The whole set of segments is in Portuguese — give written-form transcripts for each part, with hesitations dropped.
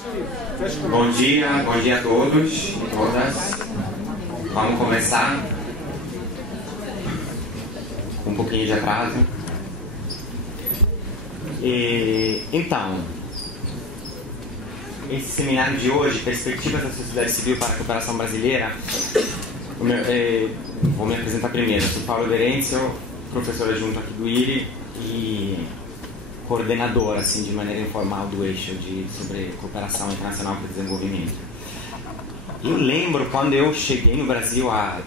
Bom dia a todos e todas. Vamos começar com um pouquinho de atraso. Então, esse seminário de hoje, Perspectivas da Sociedade Civil para a Cooperação Brasileira, vou me apresentar primeiro. Eu sou Paulo Verencio, professor adjunto aqui do IRI e coordenador, assim, de maneira informal, do eixo sobre cooperação internacional para o desenvolvimento. Eu lembro quando eu cheguei no Brasil há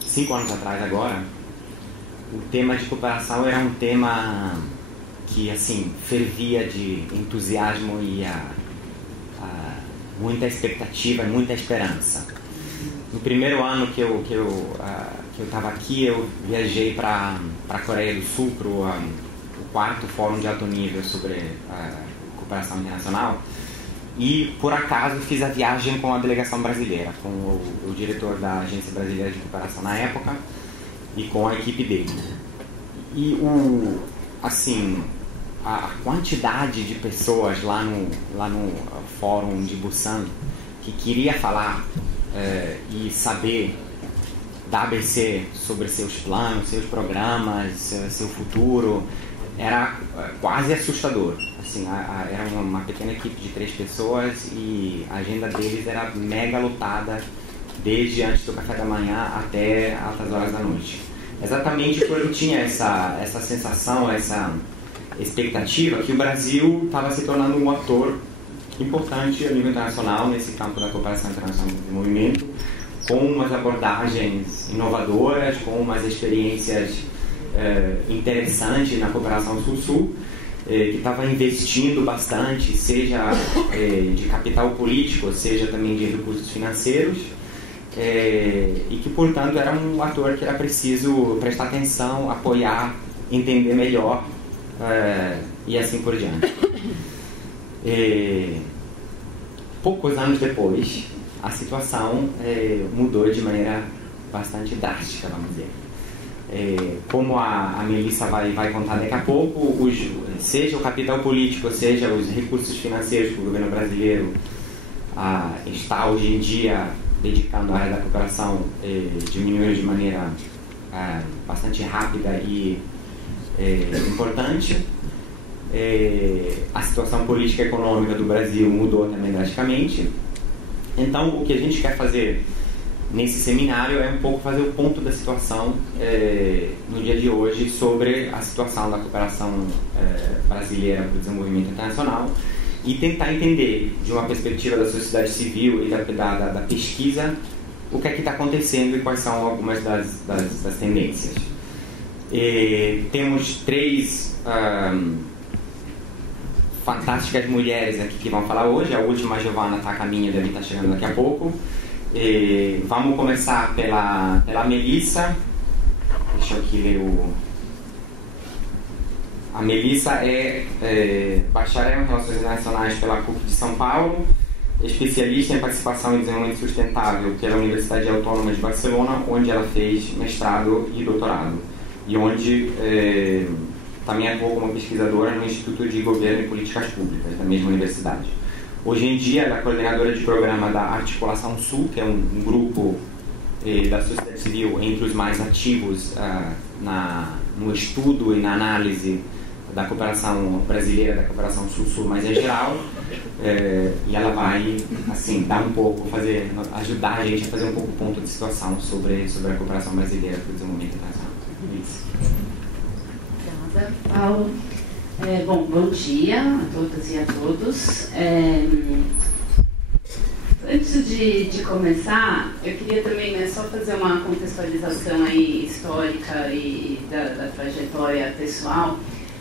5 anos atrás agora, o tema de cooperação era um tema que, assim, fervia de entusiasmo e muita expectativa, muita esperança. No primeiro ano que eu estava aqui, eu viajei para a Coreia do Sul, para o 4º Fórum de Alto Nível sobre cooperação internacional, e por acaso fiz a viagem com a delegação brasileira, com o diretor da Agência Brasileira de Cooperação na época e com a equipe dele. E a quantidade de pessoas lá no Fórum de Busan que queria falar e saber da ABC sobre seus planos, seus programas, seu futuro, era quase assustador. Assim, era uma pequena equipe de 3 pessoas e a agenda deles era mega lotada desde antes do café da manhã até altas horas da noite. Exatamente porque eu tinha essa sensação, essa expectativa que o Brasil estava se tornando um ator importante a nível internacional nesse campo da cooperação internacional de desenvolvimento, com umas abordagens inovadoras, com umas experiências interessante na cooperação Sul-Sul, que estava investindo bastante, seja de capital político, seja também de recursos financeiros, e que, portanto, era um ator que era preciso prestar atenção, apoiar, entender melhor, e assim por diante. Poucos anos depois, a situação mudou de maneira bastante drástica, vamos dizer. Como a Melissa vai contar daqui a pouco, seja o capital político, seja os recursos financeiros que o governo brasileiro está hoje em dia dedicando à área da cooperação diminuindo de maneira bastante rápida e importante. A situação política e econômica do Brasil mudou também drasticamente. Então, o que a gente quer fazer nesse seminário é um pouco fazer o ponto da situação no dia de hoje sobre a situação da cooperação brasileira para o desenvolvimento internacional e tentar entender, de uma perspectiva da sociedade civil e da pesquisa, o que é que está acontecendo e quais são algumas das tendências. Temos 3 fantásticas mulheres aqui que vão falar hoje. A última, a Giovana, está a caminho, deve estar chegando daqui a pouco. Vamos começar pela Melissa. Deixa eu aqui ler A Melissa é bacharel em Relações Internacionais pela PUC de São Paulo, especialista em participação e desenvolvimento sustentável pela Universidade Autônoma de Barcelona, onde ela fez mestrado e doutorado, e onde também atuou como pesquisadora no Instituto de Governo e Políticas Públicas da mesma universidade. Hoje em dia, ela é coordenadora de programa da Articulação Sul, que é um grupo da sociedade civil entre os mais ativos no estudo e na análise da cooperação brasileira, da cooperação Sul-Sul mais em geral, e ela vai, assim, dar um pouco, ajudar a gente a fazer um pouco ponto de situação sobre a cooperação brasileira para o desenvolvimento internacional. Isso. Obrigada, Paulo. Bom dia a todas e a todos. Antes de começar, eu queria também só fazer uma contextualização aí histórica e da trajetória pessoal,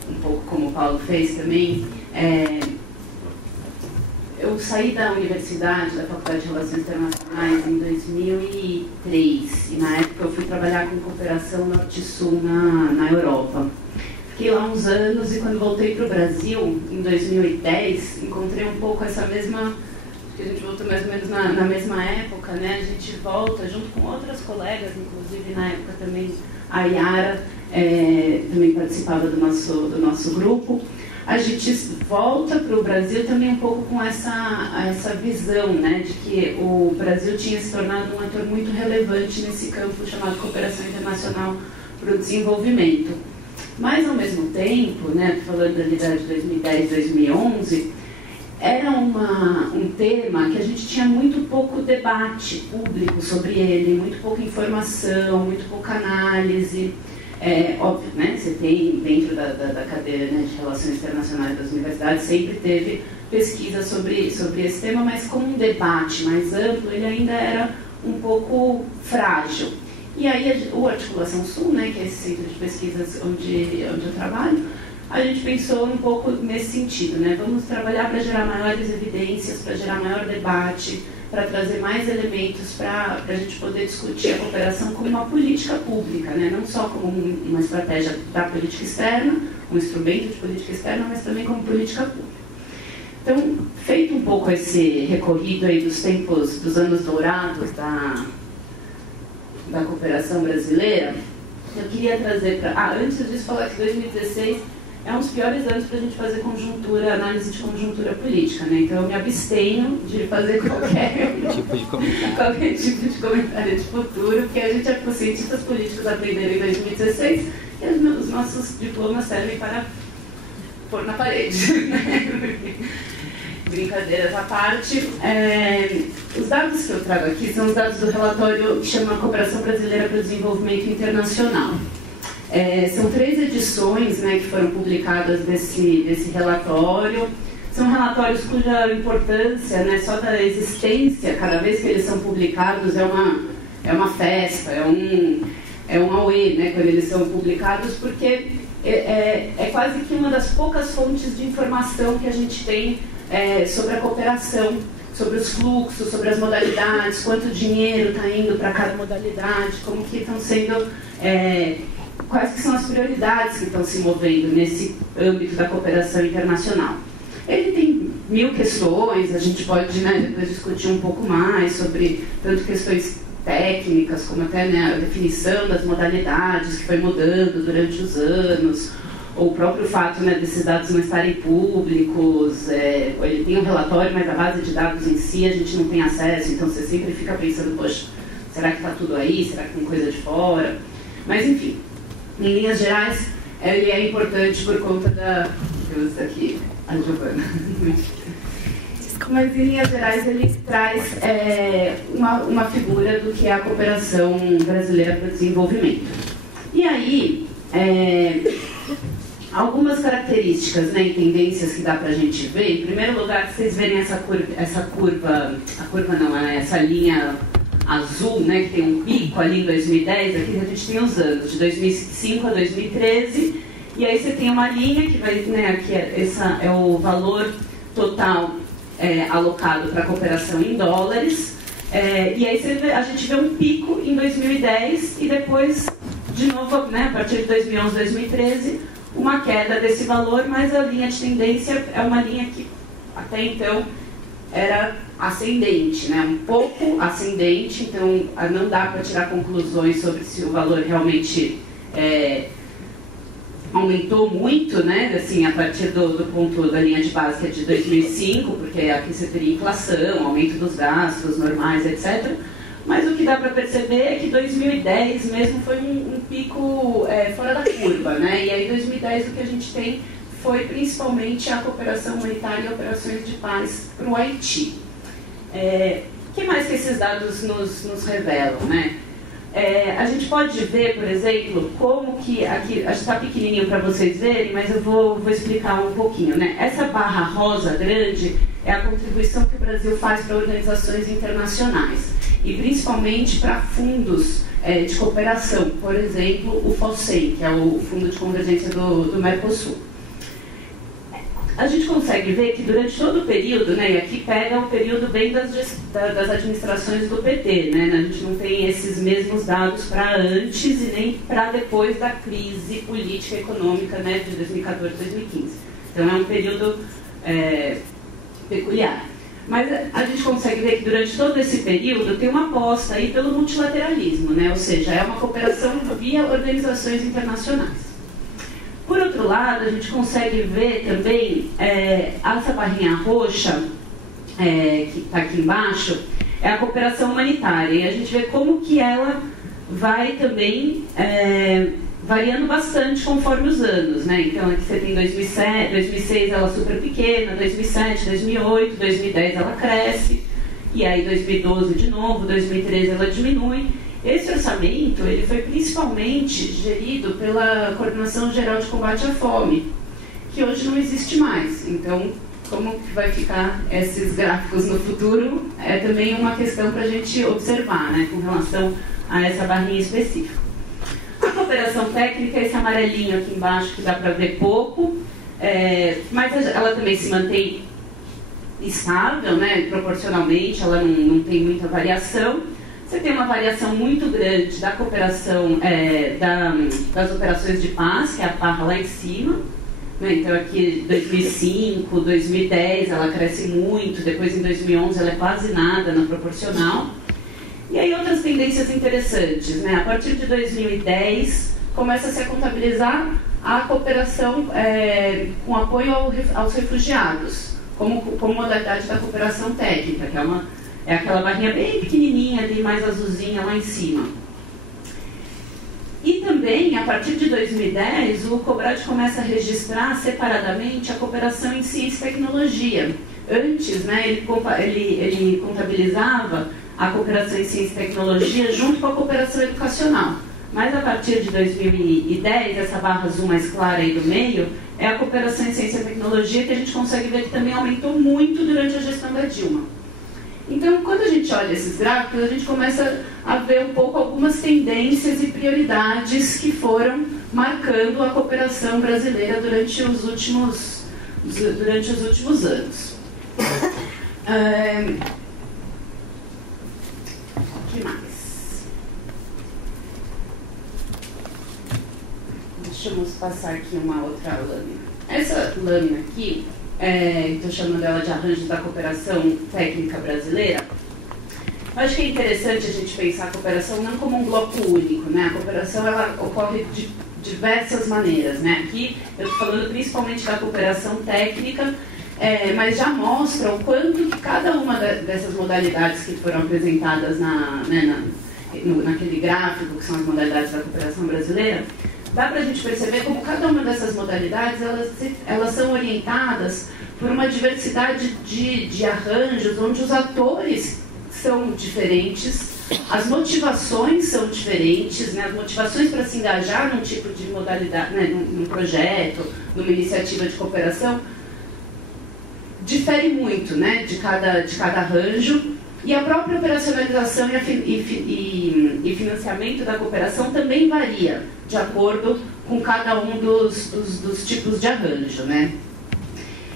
um pouco como o Paulo fez também. Eu saí da universidade, da Faculdade de Relações Internacionais, em 2003, e na época eu fui trabalhar com cooperação Norte-Sul na Europa. Fiquei lá uns anos e quando voltei para o Brasil, em 2010, encontrei um pouco essa mesma... que a gente voltou mais ou menos na mesma época, né? A gente volta junto com outras colegas, inclusive na época também a Yara também participava do nosso grupo. a gente volta para o Brasil também um pouco com essa visão, né, de que o Brasil tinha se tornado um ator muito relevante nesse campo chamado cooperação internacional para o desenvolvimento. Mas, ao mesmo tempo, né, falando ali de 2010, 2011, era um tema que a gente tinha muito pouco debate público sobre ele, muito pouca informação, muito pouca análise. Óbvio, né, você tem dentro da cadeira, né, de relações internacionais das universidades, sempre teve pesquisa sobre esse tema, mas como um debate mais amplo, ele ainda era um pouco frágil. E aí o Articulação Sul, né, que é esse centro de pesquisas onde eu trabalho, a gente pensou um pouco nesse sentido, né? Vamos trabalhar para gerar maiores evidências, para gerar maior debate, para trazer mais elementos para a gente poder discutir a cooperação como uma política pública, né? Não só como uma estratégia da política externa, um instrumento de política externa, mas também como política pública. Então, feito um pouco esse recorrido aí dos tempos, dos anos dourados da cooperação brasileira, eu queria trazer para... antes disso, falar que 2016 é um dos piores anos para a gente fazer análise de conjuntura política, né? Então eu me abstenho de fazer qualquer tipo de comentário de futuro, porque a gente, os cientistas políticos aprenderam em 2016 e os nossos diplomas servem para pôr na parede, né? Brincadeiras à parte. Os dados que eu trago aqui são os dados do relatório que chama Cooperação Brasileira para o Desenvolvimento Internacional. São 3 edições, né, que foram publicadas desse relatório. São relatórios cuja importância, né, só da existência, cada vez que eles são publicados, é uma festa, é um auê, né, quando eles são publicados, porque é quase que uma das poucas fontes de informação que a gente tem sobre a cooperação, sobre os fluxos, sobre as modalidades, quanto dinheiro está indo para cada modalidade, como que estão sendo... quais que são as prioridades que estão se movendo nesse âmbito da cooperação internacional. Ele tem 1000 questões, a gente pode, né, depois discutir um pouco mais sobre tanto questões técnicas, como até, né, a definição das modalidades que foi mudando durante os anos, ou o próprio fato, né, desses dados não estarem públicos. Ele tem um relatório, mas a base de dados em si a gente não tem acesso, então você sempre fica pensando, poxa, será que está tudo aí? Será que tem coisa de fora? Mas, enfim, em linhas gerais, ele é importante por conta da... Eu uso aqui a Giovana. Mas, em linhas gerais, ele traz uma figura do que é a cooperação brasileira para o desenvolvimento. E aí, algumas características, né, e tendências que dá para a gente ver. Em primeiro lugar, vocês verem essa linha azul, né, que tem um pico ali em 2010, aqui a gente tem os anos, de 2005 a 2013, e aí você tem uma linha que vai, né, aqui essa é o valor total alocado para a cooperação em dólares, e aí a gente vê um pico em 2010 e depois, de novo, né, a partir de 2011, 2013, uma queda desse valor, mas a linha de tendência é uma linha que até então era ascendente, né? Um pouco ascendente, então não dá para tirar conclusões sobre se o valor realmente aumentou muito, né? Assim, a partir do ponto da linha de base que é de 2005, porque aqui você teria inflação, aumento dos gastos normais, etc. Mas o que dá para perceber é que 2010 mesmo foi um pico fora da curva, né? E aí 2010 o que a gente tem foi principalmente a cooperação humanitária e operações de paz para o Haiti. O que mais que esses dados nos revelam, né? A gente pode ver, por exemplo, como que... Aqui, acho que está pequenininho para vocês verem, mas eu vou explicar um pouquinho, né? Essa barra rosa grande é a contribuição que o Brasil faz para organizações internacionais e principalmente para fundos de cooperação, por exemplo, o FOSEM, que é o Fundo de Convergência do Mercosul. A gente consegue ver que durante todo o período, né, e aqui pega o período bem das administrações do PT, né, a gente não tem esses mesmos dados para antes e nem para depois da crise política e econômica, né, de 2014 2015. Então é um período peculiar. Mas a gente consegue ver que durante todo esse período tem uma aposta aí pelo multilateralismo, né, ou seja, é uma cooperação via organizações internacionais. Por outro lado, a gente consegue ver também essa barrinha roxa, que está aqui embaixo, é a cooperação humanitária. E a gente vê como que ela vai também variando bastante conforme os anos, né? Então, aqui você tem 2007, 2006 ela é super pequena, 2007, 2008, 2010 ela cresce, e aí 2012 de novo, 2013 ela diminui. Esse orçamento ele foi principalmente gerido pela Coordenação Geral de Combate à Fome, que hoje não existe mais. Então, como que vai ficar esses gráficos no futuro é também uma questão para a gente observar, né, com relação a essa barrinha específica. A cooperação técnica, esse amarelinho aqui embaixo que dá para ver pouco, mas ela também se mantém estável, né, proporcionalmente, ela não tem muita variação. Você tem uma variação muito grande da cooperação, das operações de paz, que é a barra lá em cima. Né? Então aqui 2005, 2010 ela cresce muito, depois em 2011 ela é quase nada na proporcional. E aí outras tendências interessantes, né? A partir de 2010 começa-se a contabilizar a cooperação com apoio aos refugiados, como modalidade da cooperação técnica, que é aquela barrinha bem pequenininha ali, mais azulzinha lá em cima. E também, a partir de 2010, o COBRAD começa a registrar separadamente a cooperação em ciência e tecnologia. Antes, né, ele contabilizava a cooperação em ciência e tecnologia junto com a cooperação educacional. Mas a partir de 2010, essa barra azul mais clara aí do meio, é a cooperação em ciência e tecnologia, que a gente consegue ver que também aumentou muito durante a gestão da Dilma. Então, quando a gente olha esses gráficos, a gente começa a ver um pouco algumas tendências e prioridades que foram marcando a cooperação brasileira durante os últimos anos. O que mais? Deixa eu passar aqui uma outra lâmina. Essa lâmina aqui, estou chamando ela de arranjos da cooperação técnica brasileira. Eu acho que é interessante a gente pensar a cooperação não como um bloco único, né? A cooperação ela ocorre de diversas maneiras, né? Aqui eu estou falando principalmente da cooperação técnica, mas já mostra o quanto que cada uma dessas modalidades que foram apresentadas naquele gráfico, que são as modalidades da cooperação brasileira, dá para a gente perceber como cada uma dessas modalidades elas são orientadas por uma diversidade de arranjos, onde os atores são diferentes, as motivações são diferentes, né? As motivações para se engajar num tipo de modalidade, né? num projeto, numa iniciativa de cooperação, difere muito, né? de cada arranjo. E a própria operacionalização e financiamento da cooperação também varia de acordo com cada um dos tipos de arranjo, né?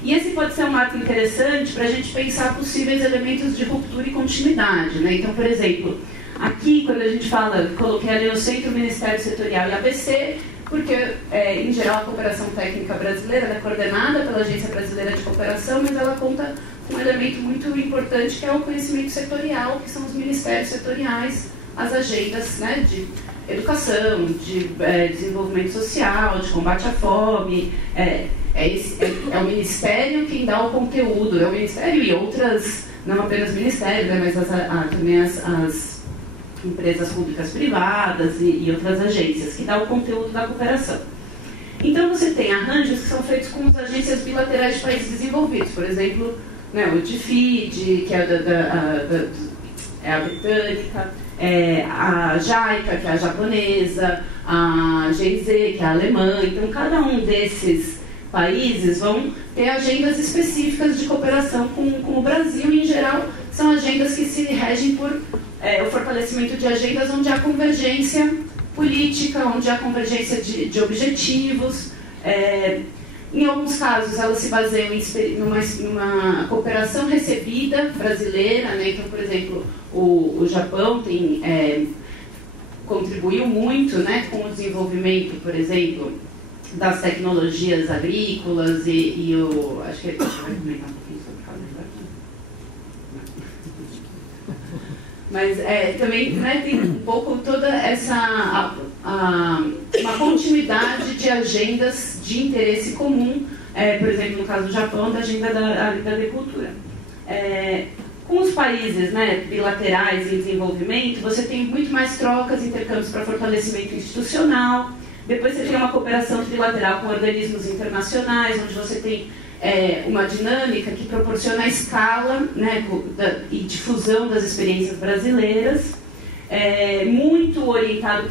E esse pode ser um marco interessante para a gente pensar possíveis elementos de ruptura e continuidade, né? Então, por exemplo, aqui quando a gente fala, coloquei ali no centro o Ministério Setorial e ABC, porque, em geral, a cooperação técnica brasileira é coordenada pela Agência Brasileira de Cooperação, mas ela conta com um elemento muito importante, que é o conhecimento setorial, que são os ministérios setoriais, as agendas, né, de educação, de desenvolvimento social, de combate à fome. É o Ministério quem dá o conteúdo, é o Ministério e outras, não apenas ministérios, né, mas também as empresas públicas privadas e outras agências, que dá o conteúdo da cooperação. Então você tem arranjos que são feitos com as agências bilaterais de países desenvolvidos, por exemplo, né, o DFID, que é a britânica, a JICA, que é a japonesa, a GIZ, que é a alemã. Então cada um desses países vão ter agendas específicas de cooperação com o Brasil, e em geral são agendas que se regem por o fortalecimento de agendas onde há convergência política, onde há convergência de objetivos. Em alguns casos, elas se baseiam numa cooperação recebida brasileira, né? Então, por exemplo, o Japão contribuiu muito, né, com o desenvolvimento, por exemplo, das tecnologias agrícolas acho que ele vai comentar um pouquinho sobre mas também, né, tem um pouco toda essa uma continuidade de agendas de interesse comum, por exemplo, no caso do Japão, da agenda da agricultura. Com os países, né, bilaterais em desenvolvimento, você tem muito mais trocas, intercâmbios para fortalecimento institucional. Depois você tem uma cooperação trilateral com organismos internacionais, onde você tem uma dinâmica que proporciona a escala, né, e difusão das experiências brasileiras, muito orientado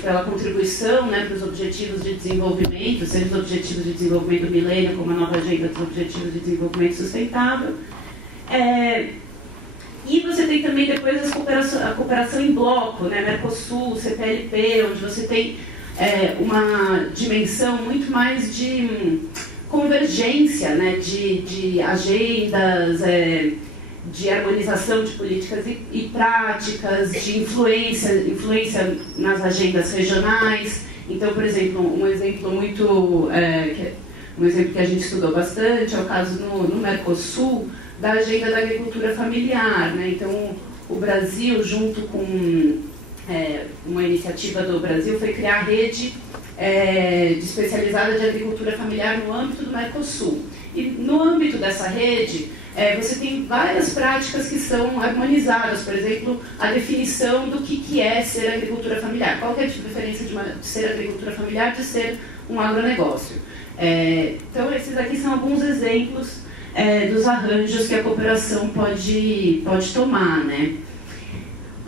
pela contribuição, né, para os objetivos de desenvolvimento, seja os objetivos de desenvolvimento do milênio, como a nova agenda dos objetivos de desenvolvimento sustentável. E você tem também depois a cooperação em bloco, né, Mercosul, CPLP, onde você tem uma dimensão muito mais de convergência, né, de agendas, de harmonização de políticas e práticas, de influência nas agendas regionais. Então, por exemplo, um exemplo que a gente estudou bastante é o caso no Mercosul, da agenda da agricultura familiar, né? Então, o Brasil, junto com uma iniciativa do Brasil, foi criar a rede especializada de agricultura familiar no âmbito do Mercosul. E no âmbito dessa rede, você tem várias práticas que são harmonizadas, por exemplo, a definição do que é ser agricultura familiar. Qual que é a diferença de ser agricultura familiar de ser um agronegócio? Então, esses aqui são alguns exemplos dos arranjos que a cooperação pode tomar, né?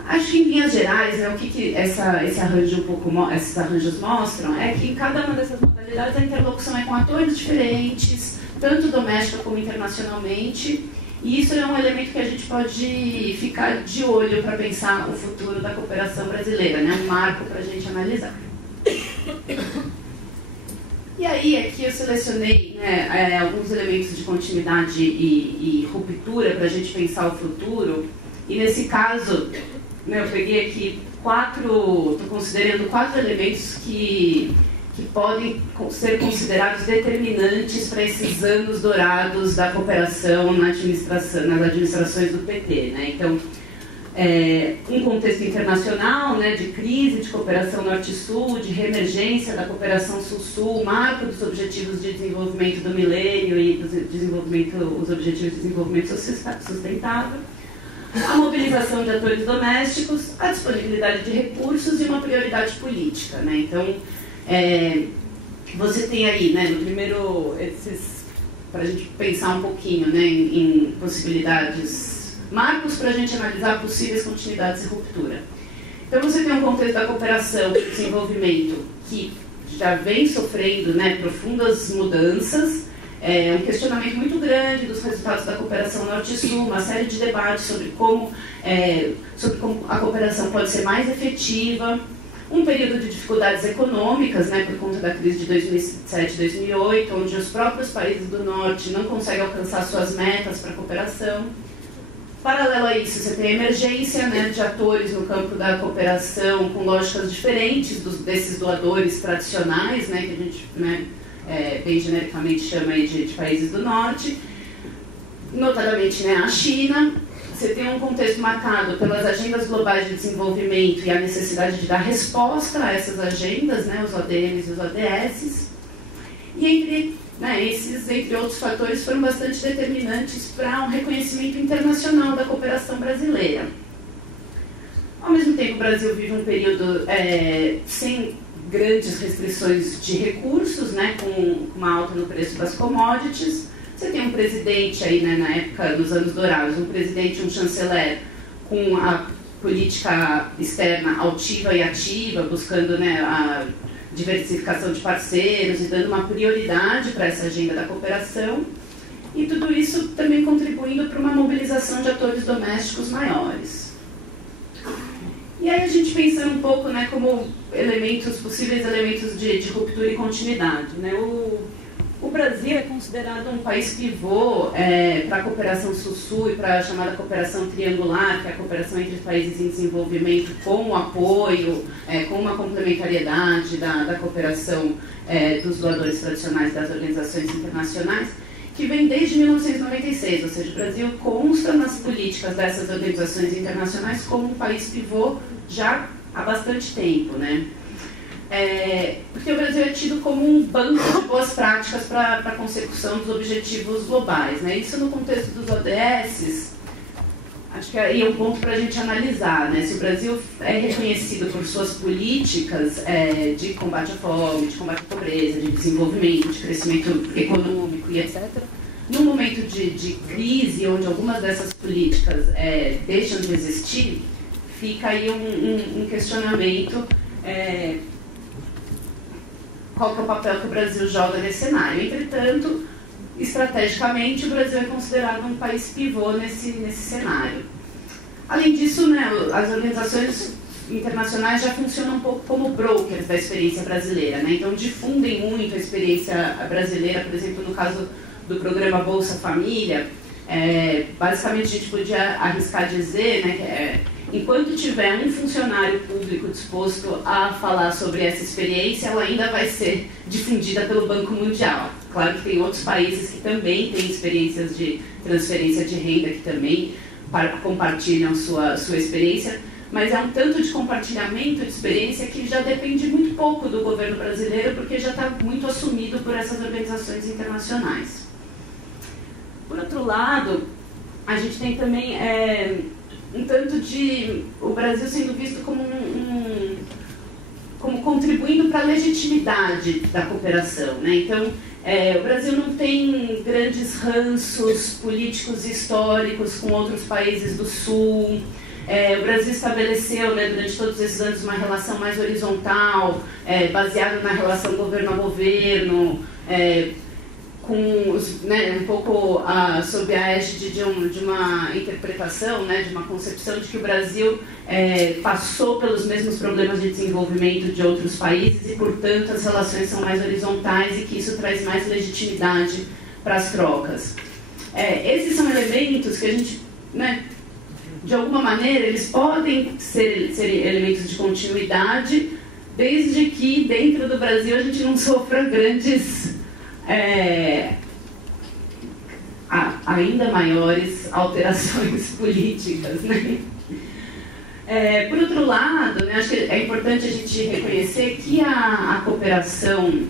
Acho que, em linhas gerais, né, o que esses arranjos mostram é que em cada uma dessas modalidades a interlocução é com atores diferentes, tanto doméstica como internacionalmente, e isso é um elemento que a gente pode ficar de olho para pensar o futuro da cooperação brasileira, né? Um marco para a gente analisar. E aí, aqui eu selecionei, né, alguns elementos de continuidade e ruptura para a gente pensar o futuro. E nesse caso, né, eu peguei aqui estou considerando 4 elementos que podem ser considerados determinantes para esses anos dourados da cooperação nas administrações do PT, né? Então, um contexto internacional, né, de crise, de cooperação norte-sul, de reemergência da cooperação sul-sul, marco dos objetivos de desenvolvimento do milênio e os objetivos de desenvolvimento sustentável, a mobilização de atores domésticos, a disponibilidade de recursos e uma prioridade política, né? Então, você tem aí, né, no primeiro, para a gente pensar um pouquinho, né, em possibilidades, marcos para a gente analisar possíveis continuidades e ruptura. Então, você tem um contexto da cooperação e desenvolvimento que já vem sofrendo, né, profundas mudanças, um questionamento muito grande dos resultados da cooperação norte-sul, uma série de debates sobre como a cooperação pode ser mais efetiva, um período de dificuldades econômicas, né, por conta da crise de 2007 e 2008, onde os próprios países do norte não conseguem alcançar suas metas para a cooperação. Paralelo a isso, você tem a emergência, né, de atores no campo da cooperação com lógicas diferentes desses doadores tradicionais, né, que a gente, né, bem genericamente chama aí de países do norte, notadamente, né, a China. Você tem um contexto marcado pelas agendas globais de desenvolvimento e a necessidade de dar resposta a essas agendas, né, os ODMs e os ODS. E esses, entre outros fatores, foram bastante determinantes para um reconhecimento internacional da cooperação brasileira. Ao mesmo tempo, o Brasil vive um período sem grandes restrições de recursos, né, com uma alta no preço das commodities. Você tem um presidente aí, né, na época dos anos dourados, um presidente, um chanceler com a política externa altiva e ativa, buscando, né, a diversificação de parceiros e dando uma prioridade para essa agenda da cooperação. E tudo isso também contribuindo para uma mobilização de atores domésticos maiores. E aí a gente pensando um pouco, né, como possíveis elementos de ruptura e continuidade, né? O Brasil é considerado um país pivô para a cooperação sul-sul e para a chamada cooperação triangular, que é a cooperação entre os países em desenvolvimento com o apoio, com uma complementariedade da cooperação dos doadores tradicionais das organizações internacionais, que vem desde 1996, ou seja, o Brasil consta nas políticas dessas organizações internacionais como um país pivô já há bastante tempo, né? porque o Brasil é tido como um banco de boas práticas para a consecução dos objetivos globais, né? Isso no contexto dos ODS, acho que aí é um ponto para a gente analisar, né? Se o Brasil é reconhecido por suas políticas de combate à fome, de combate à pobreza, de desenvolvimento, de crescimento econômico e etc., num momento de crise, onde algumas dessas políticas deixam de existir, fica aí um questionamento, qual que é o papel que o Brasil joga nesse cenário. Entretanto, estrategicamente, o Brasil é considerado um país pivô nesse cenário. Além disso, né, as organizações internacionais já funcionam um pouco como brokers da experiência brasileira, né? Então difundem muito a experiência brasileira, por exemplo, no caso do programa Bolsa Família. Basicamente a gente podia arriscar dizer, né, que enquanto tiver um funcionário público disposto a falar sobre essa experiência, ela ainda vai ser difundida pelo Banco Mundial. Claro que tem outros países que também têm experiências de transferência de renda, que também compartilham sua experiência, mas é um tanto de compartilhamento de experiência que já depende muito pouco do governo brasileiro, porque já está muito assumido por essas organizações internacionais. Por outro lado, a gente tem também um tanto de o Brasil sendo visto como como contribuindo para a legitimidade da cooperação, né? Então, o Brasil não tem grandes ranços políticos e históricos com outros países do Sul. O Brasil estabeleceu, né, durante todos esses anos, uma relação mais horizontal, baseada na relação governo a governo, um pouco sob a égide de uma interpretação, né, de uma concepção de que o Brasil passou pelos mesmos problemas de desenvolvimento de outros países e, portanto, as relações são mais horizontais e que isso traz mais legitimidade para as trocas. Esses são elementos que a gente, né, de alguma maneira, eles podem ser elementos de continuidade, desde que dentro do Brasil a gente não sofra grandes ainda maiores alterações políticas, né? Por outro lado, né, acho que é importante a gente reconhecer que a cooperação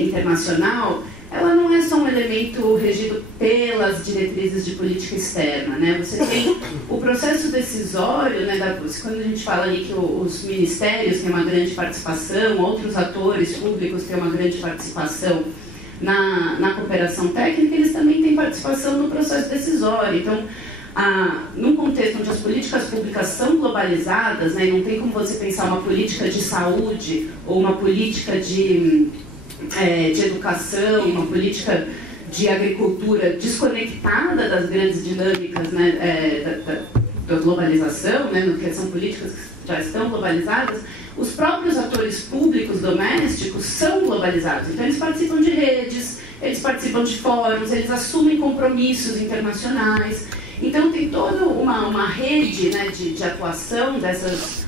internacional, ela não é só um elemento regido pelas diretrizes de política externa, né? Você tem o processo decisório, né, quando a gente fala ali que os ministérios têm uma grande participação, outros atores públicos têm uma grande participação na cooperação técnica, eles também têm participação no processo decisório. Então, num contexto onde as políticas públicas são globalizadas, né, não tem como você pensar uma política de saúde ou uma política de educação, uma política de agricultura desconectada das grandes dinâmicas, né, da globalização, né, no que são políticas que já estão globalizadas. Os próprios atores públicos domésticos são globalizados, então eles participam de redes, eles participam de fóruns, eles assumem compromissos internacionais. Então tem toda uma rede, né, de atuação dessas,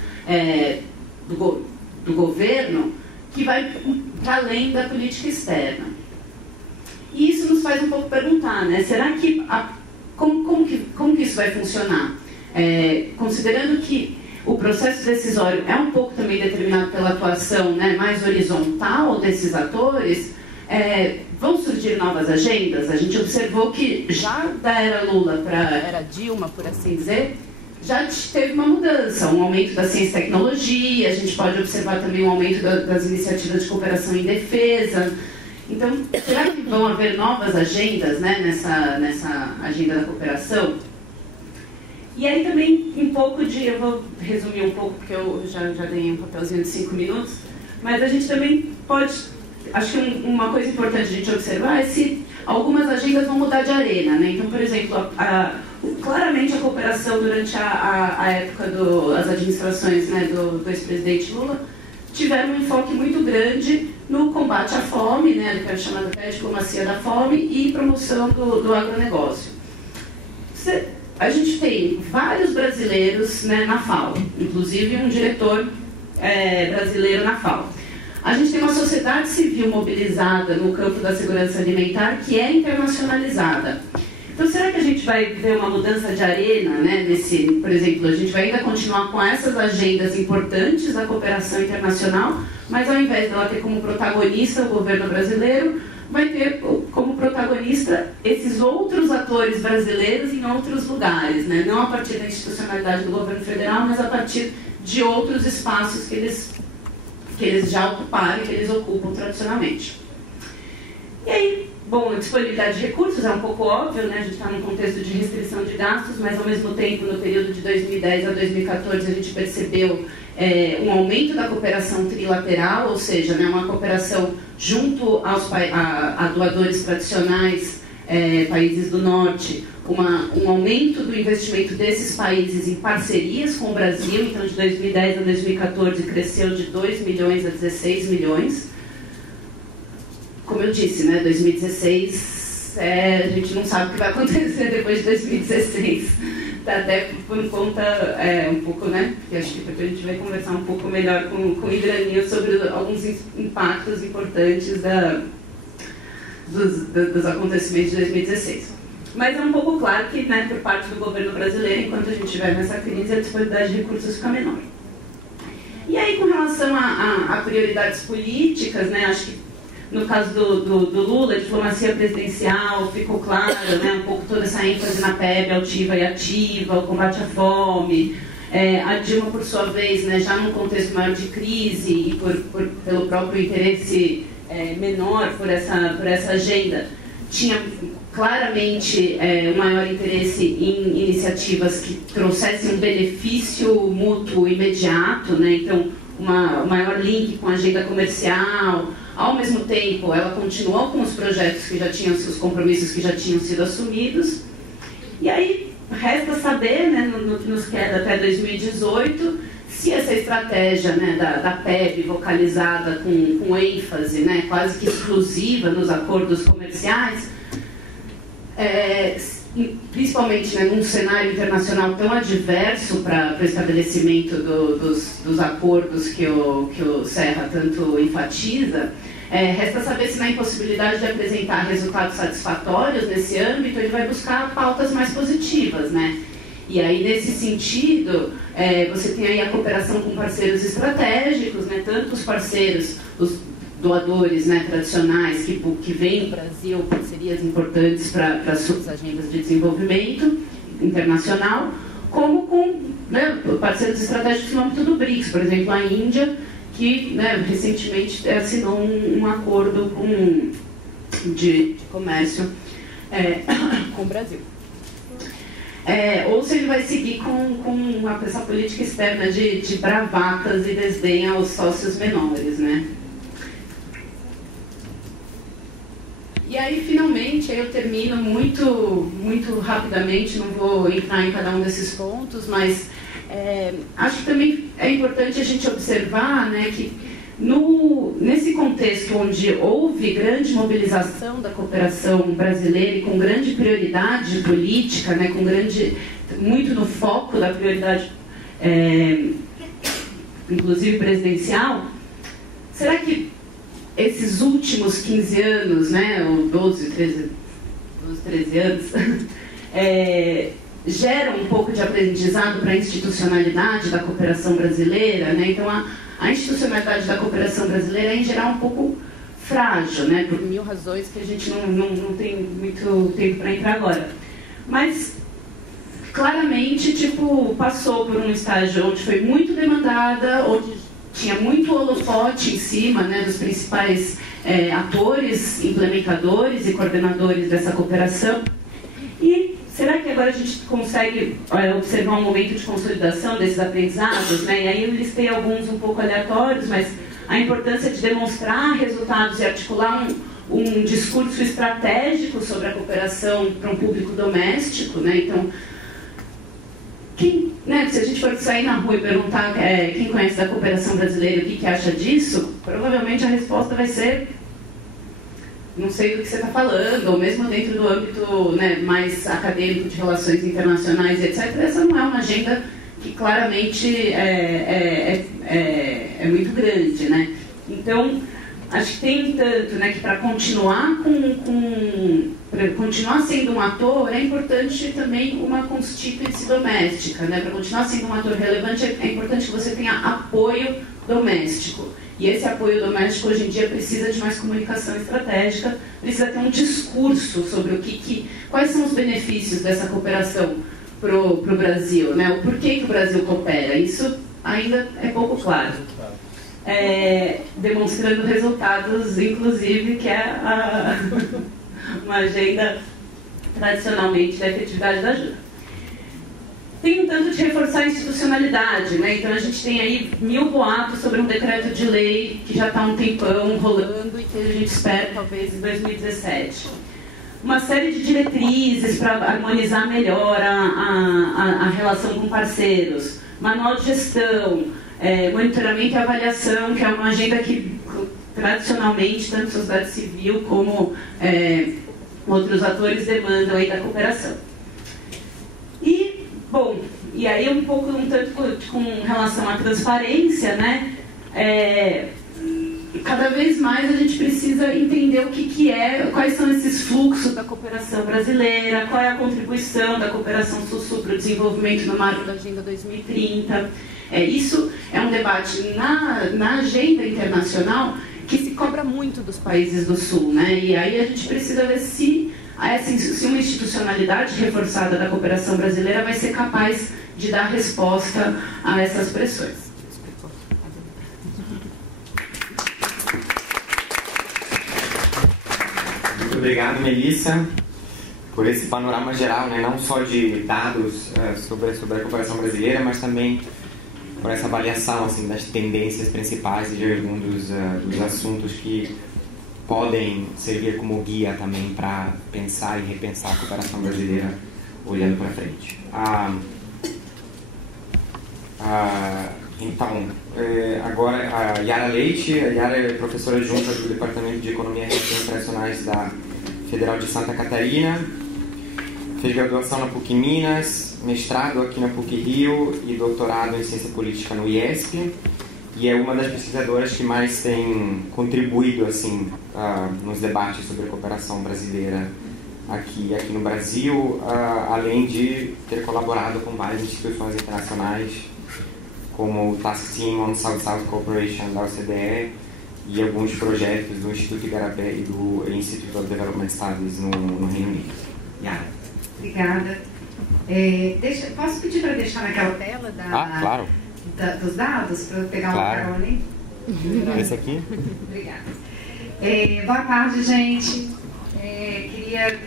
do governo que vai para além da política externa. E isso nos faz um pouco perguntar, né, será que como que isso vai funcionar? Considerando que o processo decisório é um pouco também determinado pela atuação, né, mais horizontal desses atores, vão surgir novas agendas. A gente observou que já da era Lula para a era Dilma, por assim dizer, já teve uma mudança, um aumento da ciência e tecnologia, a gente pode observar também um aumento das iniciativas de cooperação em defesa. Então, será que vão haver novas agendas, né, nessa agenda da cooperação? E aí também um pouco eu vou resumir um pouco, porque eu já ganhei um papelzinho de 5 minutos, mas a gente também pode, acho que uma coisa importante a gente observar é se algumas agendas vão mudar de arena, né? Então, por exemplo, claramente a cooperação durante a época das administrações, né, do ex-presidente Lula tiveram um enfoque muito grande no combate à fome, né, que é chamada até diplomacia da fome, e promoção do agronegócio. A gente tem vários brasileiros, né, na FAO, inclusive um diretor brasileiro na FAO. A gente tem uma sociedade civil mobilizada no campo da segurança alimentar que é internacionalizada. Então, será que a gente vai ver uma mudança de arena, né, por exemplo, a gente vai ainda continuar com essas agendas importantes da cooperação internacional, mas ao invés dela ter como protagonista o governo brasileiro, vai ter como protagonista esses outros atores brasileiros em outros lugares, né? Não a partir da institucionalidade do governo federal, mas a partir de outros espaços que eles já ocuparam e que eles ocupam tradicionalmente. E aí, bom, a disponibilidade de recursos é um pouco óbvio, né? A gente está num contexto de restrição de gastos, mas ao mesmo tempo, no período de 2010 a 2014, a gente percebeu um aumento da cooperação trilateral, ou seja, né, uma cooperação junto a doadores tradicionais, países do norte, um aumento do investimento desses países em parcerias com o Brasil. Então, de 2010 a 2014, cresceu de 2 milhões a 16 milhões. Como eu disse, né, 2016, a gente não sabe o que vai acontecer depois de 2016. Até por conta, um pouco, né, porque acho que depois a gente vai conversar um pouco melhor com o Idranil sobre alguns impactos importantes dos acontecimentos de 2016. Mas é um pouco claro que, né, por parte do governo brasileiro, enquanto a gente estiver nessa crise, a disponibilidade de recursos fica menor. E aí, com relação a prioridades políticas, né, acho que no caso do Lula, a diplomacia presidencial, ficou claro, né, um pouco toda essa ênfase na PEB altiva e ativa, o combate à fome. A Dilma, por sua vez, né, já num contexto maior de crise e pelo próprio interesse menor por essa agenda, tinha claramente um maior interesse em iniciativas que trouxessem um benefício mútuo imediato, né, então um maior link com a agenda comercial. Ao mesmo tempo, ela continuou com os projetos que já tinham, os compromissos que já tinham sido assumidos. E aí, resta saber, né, no que nos queda até 2018, se essa estratégia, né, da PEB vocalizada com ênfase, né, quase que exclusiva nos acordos comerciais, principalmente, né, num cenário internacional tão adverso para o estabelecimento dos acordos que o Serra tanto enfatiza, resta saber se na impossibilidade de apresentar resultados satisfatórios nesse âmbito, ele vai buscar pautas mais positivas, né? E aí, nesse sentido, você tem aí a cooperação com parceiros estratégicos, né, tanto os parceiros, os doadores, né, tradicionais que vêm do Brasil, parcerias importantes para as suas agendas de desenvolvimento internacional, como com, né, parceiros estratégicos no âmbito do BRICS, por exemplo, a Índia, que, né, recentemente assinou um acordo de comércio com o Brasil. Ou se ele vai seguir com essa política externa de bravatas e desdém aos sócios menores, né? E aí, finalmente, eu termino muito rapidamente, não vou entrar em cada um desses pontos, mas acho que também é importante a gente observar, né, que nesse contexto onde houve grande mobilização da cooperação brasileira e com grande prioridade política, né, muito no foco da prioridade, inclusive presidencial, será que esses últimos 15 anos, né, ou 12, 13 anos, geram um pouco de aprendizado para a institucionalidade da cooperação brasileira, né? Então, a institucionalidade da cooperação brasileira é, em geral, um pouco frágil, né, por mil razões que a gente não tem muito tempo para entrar agora. Mas, claramente, passou por um estágio onde foi muito demandada, onde tinha muito holofote em cima, né, dos principais atores, implementadores e coordenadores dessa cooperação. E será que agora a gente consegue observar um momento de consolidação desses aprendizados, né? E aí eu listei alguns um pouco aleatórios, mas a importância de demonstrar resultados e articular um discurso estratégico sobre a cooperação para um público doméstico, né? Então, se a gente for sair na rua e perguntar quem conhece da cooperação brasileira, o que acha disso, provavelmente a resposta vai ser: não sei do que você está falando, ou mesmo dentro do âmbito, né, mais acadêmico de relações internacionais, etc. Essa não é uma agenda que claramente é muito grande, né? Então, acho que tem tanto, né, que para continuar para continuar sendo um ator é importante também uma constituição doméstica, né? Para continuar sendo um ator relevante é importante que você tenha apoio doméstico. E esse apoio doméstico hoje em dia precisa de mais comunicação estratégica, precisa ter um discurso sobre quais são os benefícios dessa cooperação pro Brasil, né? O porquê que o Brasil coopera. Isso ainda é pouco claro. Demonstrando resultados, inclusive, que é uma agenda tradicionalmente da efetividade da ajuda. Tem um tanto de reforçar a institucionalidade, né? Então a gente tem aí 1000 boatos sobre um decreto de lei que já está há um tempão rolando e que a gente espera talvez em 2017. Uma série de diretrizes para harmonizar melhor a relação com parceiros, manual de gestão, monitoramento e avaliação, que é uma agenda que tradicionalmente tanto a sociedade civil como outros atores demandam aí da cooperação. Bom, e aí um tanto com relação à transparência, né? Cada vez mais a gente precisa entender quais são esses fluxos da cooperação brasileira, qual é a contribuição da cooperação Sul-Sul para o desenvolvimento no marco da Agenda 2030. Isso é um debate na agenda internacional que se cobra muito dos países do Sul, né? E aí a gente precisa ver se uma institucionalidade reforçada da cooperação brasileira vai ser capaz de dar resposta a essas pressões. Muito obrigado, Melissa, por esse panorama geral, né? Não só de dados sobre a cooperação brasileira, mas também por essa avaliação assim, das tendências principais e de alguns dos assuntos que podem servir como guia também para pensar e repensar a cooperação brasileira olhando para frente. Então, agora a Yara Leite. A Yara é professora adjunta do Departamento de Economia e Relações Internacionais da Federal de Santa Catarina. Fez graduação na PUC Minas, mestrado aqui na PUC Rio e doutorado em Ciência Política no IESP. E é uma das pesquisadoras que mais tem contribuído assim, nos debates sobre a cooperação brasileira aqui no Brasil, além de ter colaborado com várias instituições internacionais, como o Task Team on South-South Cooperation da OCDE e alguns projetos do Instituto Igarapé e do Institute of Development Studies no Reino Unido. Yara. Obrigada. Posso pedir para deixar naquela tela claro. Dos dados, para eu pegar uma carona aí? Esse aqui? Obrigada. Boa tarde, gente. Queria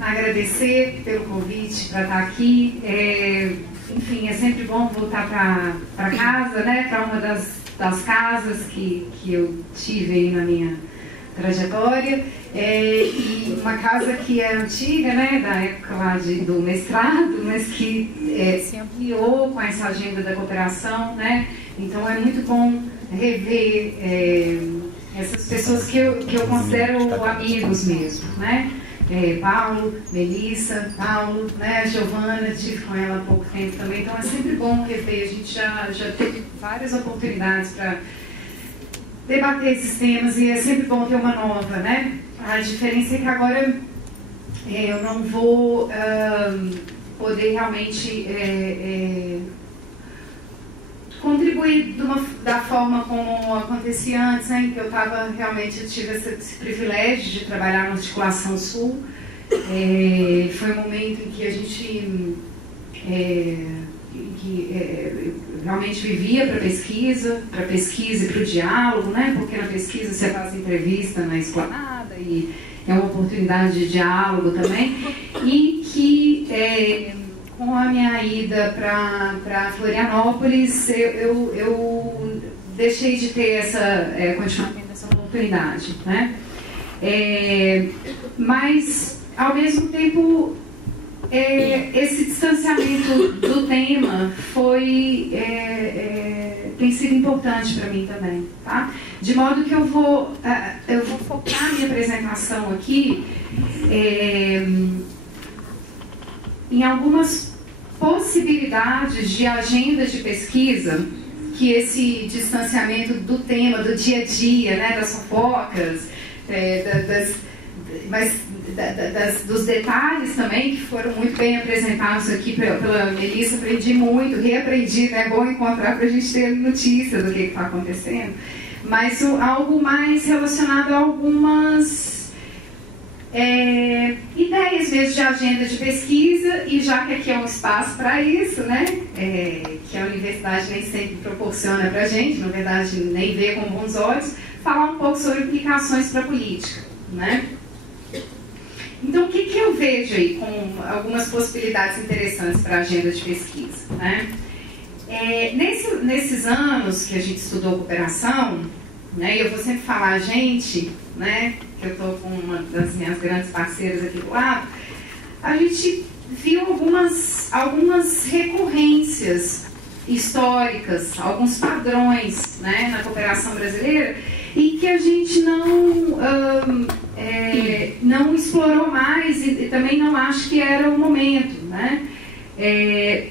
agradecer pelo convite para estar aqui. Enfim, é sempre bom voltar para casa, né? Para uma das casas que eu tive aí na minha trajetória. E uma casa que é antiga, né, da época lá do mestrado, mas que se ampliou com essa agenda da cooperação, né? Então é muito bom rever essas pessoas que eu considero amigos mesmo, né? Paulo, Melissa, né? Giovana, tive com ela há pouco tempo também, então é sempre bom rever. A gente já teve várias oportunidades para debater esses temas e é sempre bom ter uma nova, né? A diferença é que agora eu não vou poder realmente contribuir da forma como acontecia antes, né? Que eu tive esse privilégio de trabalhar na Articulação Sul. Foi um momento em que a gente realmente vivia para pesquisa e para o diálogo, né? Porque na pesquisa você faz entrevista na esplanada e é uma oportunidade de diálogo também, e que com a minha ida para Florianópolis eu deixei de ter continuar tendo essa oportunidade, né? Mas ao mesmo tempo esse distanciamento do tema tem sido importante para mim também, tá? De modo que eu vou focar minha apresentação aqui em algumas possibilidades de agenda de pesquisa que esse distanciamento do tema, do dia a dia, né, das fofocas, dos detalhes também, que foram muito bem apresentados aqui pela Melissa, aprendi muito, reaprendi, né? É bom encontrar para a gente ter notícia do que está acontecendo, mas algo mais relacionado a algumas ideias mesmo de agenda de pesquisa, e já que aqui é um espaço para isso, né? Que a universidade nem sempre proporciona para a gente, na verdade nem vê com bons olhos, falar um pouco sobre implicações para a política, né? Então, o que eu vejo aí com algumas possibilidades interessantes para a agenda de pesquisa, né? Nesses anos que a gente estudou cooperação, né, eu vou sempre falar a gente, né, que eu estou com uma das minhas grandes parceiras aqui do lado, a gente viu algumas recorrências históricas, alguns padrões, né, na cooperação brasileira, e que a gente não explorou mais, e também não acho que era o momento, né?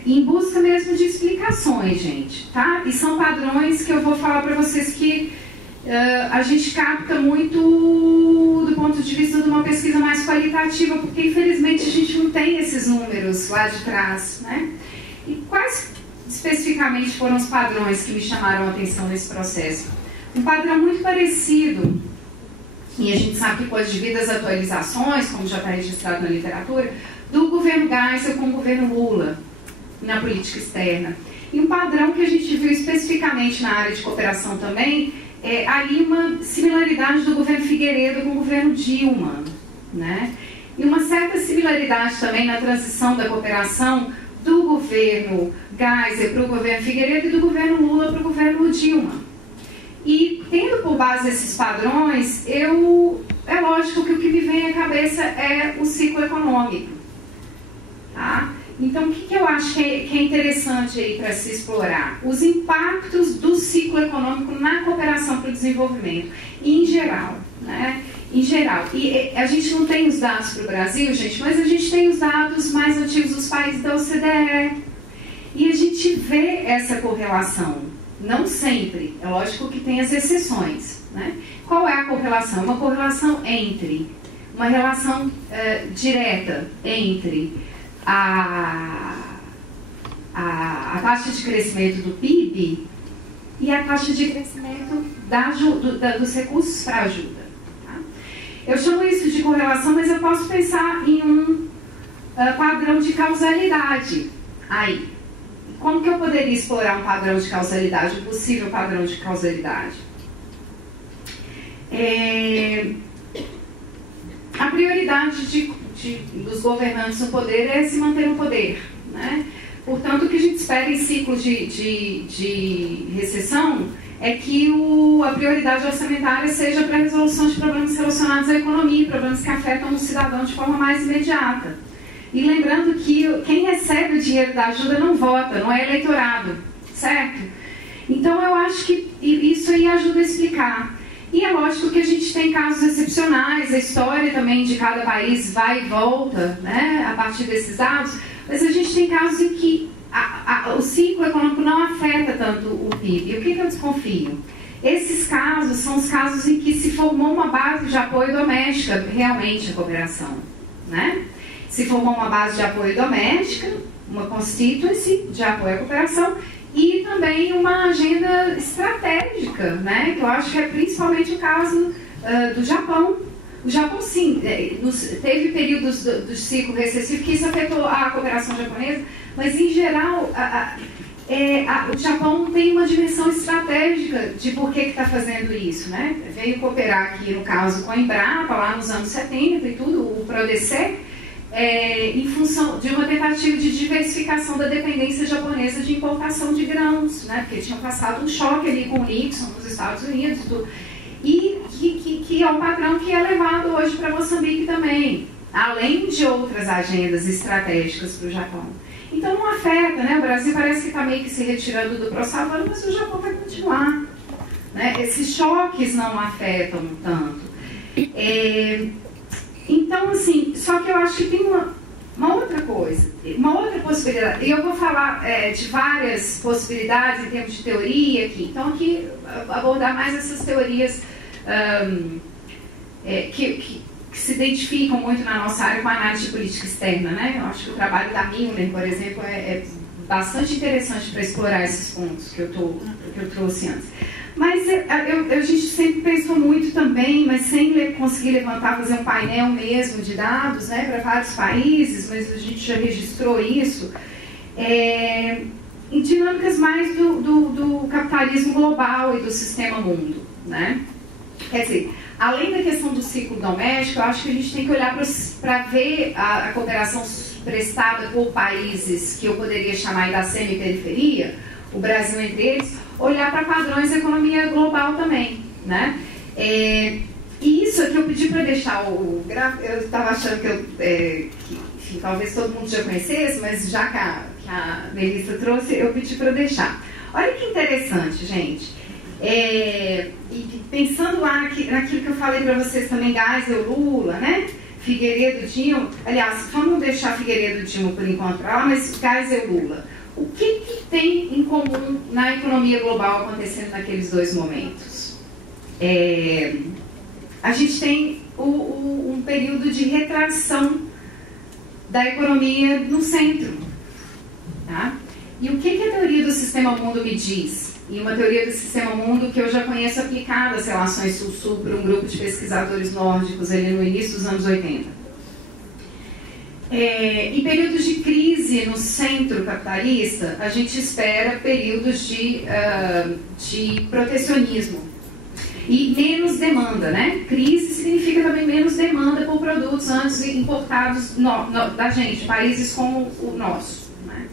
Em busca mesmo de explicações, gente, tá? E são padrões que eu vou falar para vocês que a gente capta muito do ponto de vista de uma pesquisa mais qualitativa, porque infelizmente a gente não tem esses números lá de trás, né? E quais especificamente foram os padrões que me chamaram a atenção nesse processo? Um padrão muito parecido, e a gente sabe que pode vir das atualizações, como já está registrado na literatura, do governo Geisel com o governo Lula na política externa. E um padrão que a gente viu especificamente na área de cooperação também, ali uma similaridade do governo Figueiredo com o governo Dilma, né? E uma certa similaridade também na transição da cooperação do governo Geisel para o governo Figueiredo e do governo Lula para o governo Dilma. E tendo por base esses padrões, é lógico que o que me vem à cabeça é o ciclo econômico, tá? Então, o que eu acho que é interessante aí para se explorar? Os impactos do ciclo econômico na cooperação para o desenvolvimento, em geral, né? Em geral. E a gente não tem os dados para o Brasil, gente, mas a gente tem os dados mais antigos dos países da OCDE. E a gente vê essa correlação. Não sempre. É lógico que tem as exceções, né? Qual é a correlação? Uma correlação entre, uma relação direta entre a taxa de crescimento do PIB e a taxa de crescimento dos recursos para ajuda. Tá? Eu chamo isso de correlação, mas eu posso pensar em um padrão de causalidade. Aí, como que eu poderia explorar um padrão de causalidade, um possível padrão de causalidade? A prioridade dos governantes no poder é se manter no poder, né? Portanto, o que a gente espera em ciclo de recessão é que a prioridade orçamentária seja para a resolução de problemas relacionados à economia, problemas que afetam o cidadão de forma mais imediata. E lembrando que quem recebe o dinheiro da ajuda não vota, não é eleitorado, certo? Então eu acho que isso aí ajuda a explicar. E é lógico que a gente tem casos excepcionais, a história também de cada país vai e volta, né, a partir desses dados, mas a gente tem casos em que o ciclo econômico não afeta tanto o PIB. E o que eu desconfio? Esses casos são os casos em que se formou uma base de apoio doméstica, realmente a cooperação, né? Se formou uma base de apoio doméstica, uma constituency de apoio à cooperação e também uma agenda estratégica, né? Que eu acho que é principalmente o caso do Japão. O Japão, sim, teve períodos do ciclo recessivo que isso afetou a cooperação japonesa, mas, em geral, o Japão tem uma dimensão estratégica de por que está fazendo isso, né? Veio cooperar aqui, no caso, com a Embrapa, lá nos anos 70 e tudo, o PRODECE, em função de uma tentativa de diversificação da dependência japonesa de importação de grãos, né? Porque tinham passado um choque ali com o Nixon nos Estados Unidos, e que é um padrão que é levado hoje para Moçambique também, além de outras agendas estratégicas para o Japão. Então não afeta, né? O Brasil parece que está meio que se retirando do pró-savana, mas o Japão vai continuar, né? Esses choques não afetam tanto. Então, assim, só que eu acho que tem Uma outra coisa, uma outra possibilidade, e eu vou falar de várias possibilidades em termos de teoria aqui, então aqui abordar mais essas teorias que se identificam muito na nossa área com a análise de política externa, né? Eu acho que o trabalho da Milner, por exemplo, é bastante interessante para explorar esses pontos que eu trouxe antes. Mas a gente sempre pensou muito também, mas sem conseguir levantar, fazer um painel mesmo de dados, né, para vários países, mas a gente já registrou isso, em dinâmicas mais do capitalismo global e do sistema mundo, né? Quer dizer, além da questão do ciclo doméstico, eu acho que a gente tem que olhar para ver a cooperação prestada por países que eu poderia chamar da semi-periferia, o Brasil entre eles, olhar para padrões da economia global também, né? E isso aqui eu pedi para deixar o gráfico, eu estava achando que enfim, talvez todo mundo já conhecesse, mas já que a Melissa trouxe, eu pedi para deixar. Olha que interessante, gente. E pensando lá naquilo que eu falei para vocês também, Geisel, Lula, né? Figueiredo, Dilma, aliás, vamos deixar Figueiredo, Dilma por enquanto para lá, mas Geisel, Lula. O que tem em comum na economia global acontecendo naqueles dois momentos? A gente tem um período de retração da economia no centro. Tá? E o que a teoria do sistema mundo me diz? E uma teoria do sistema mundo que eu já conheço aplicada às relações sul-sul por um grupo de pesquisadores nórdicos ali no início dos anos 80. Em períodos de crise no centro capitalista, a gente espera períodos de protecionismo e menos demanda, né? Crise significa também menos demanda por produtos antes importados da gente, países como o nosso, né?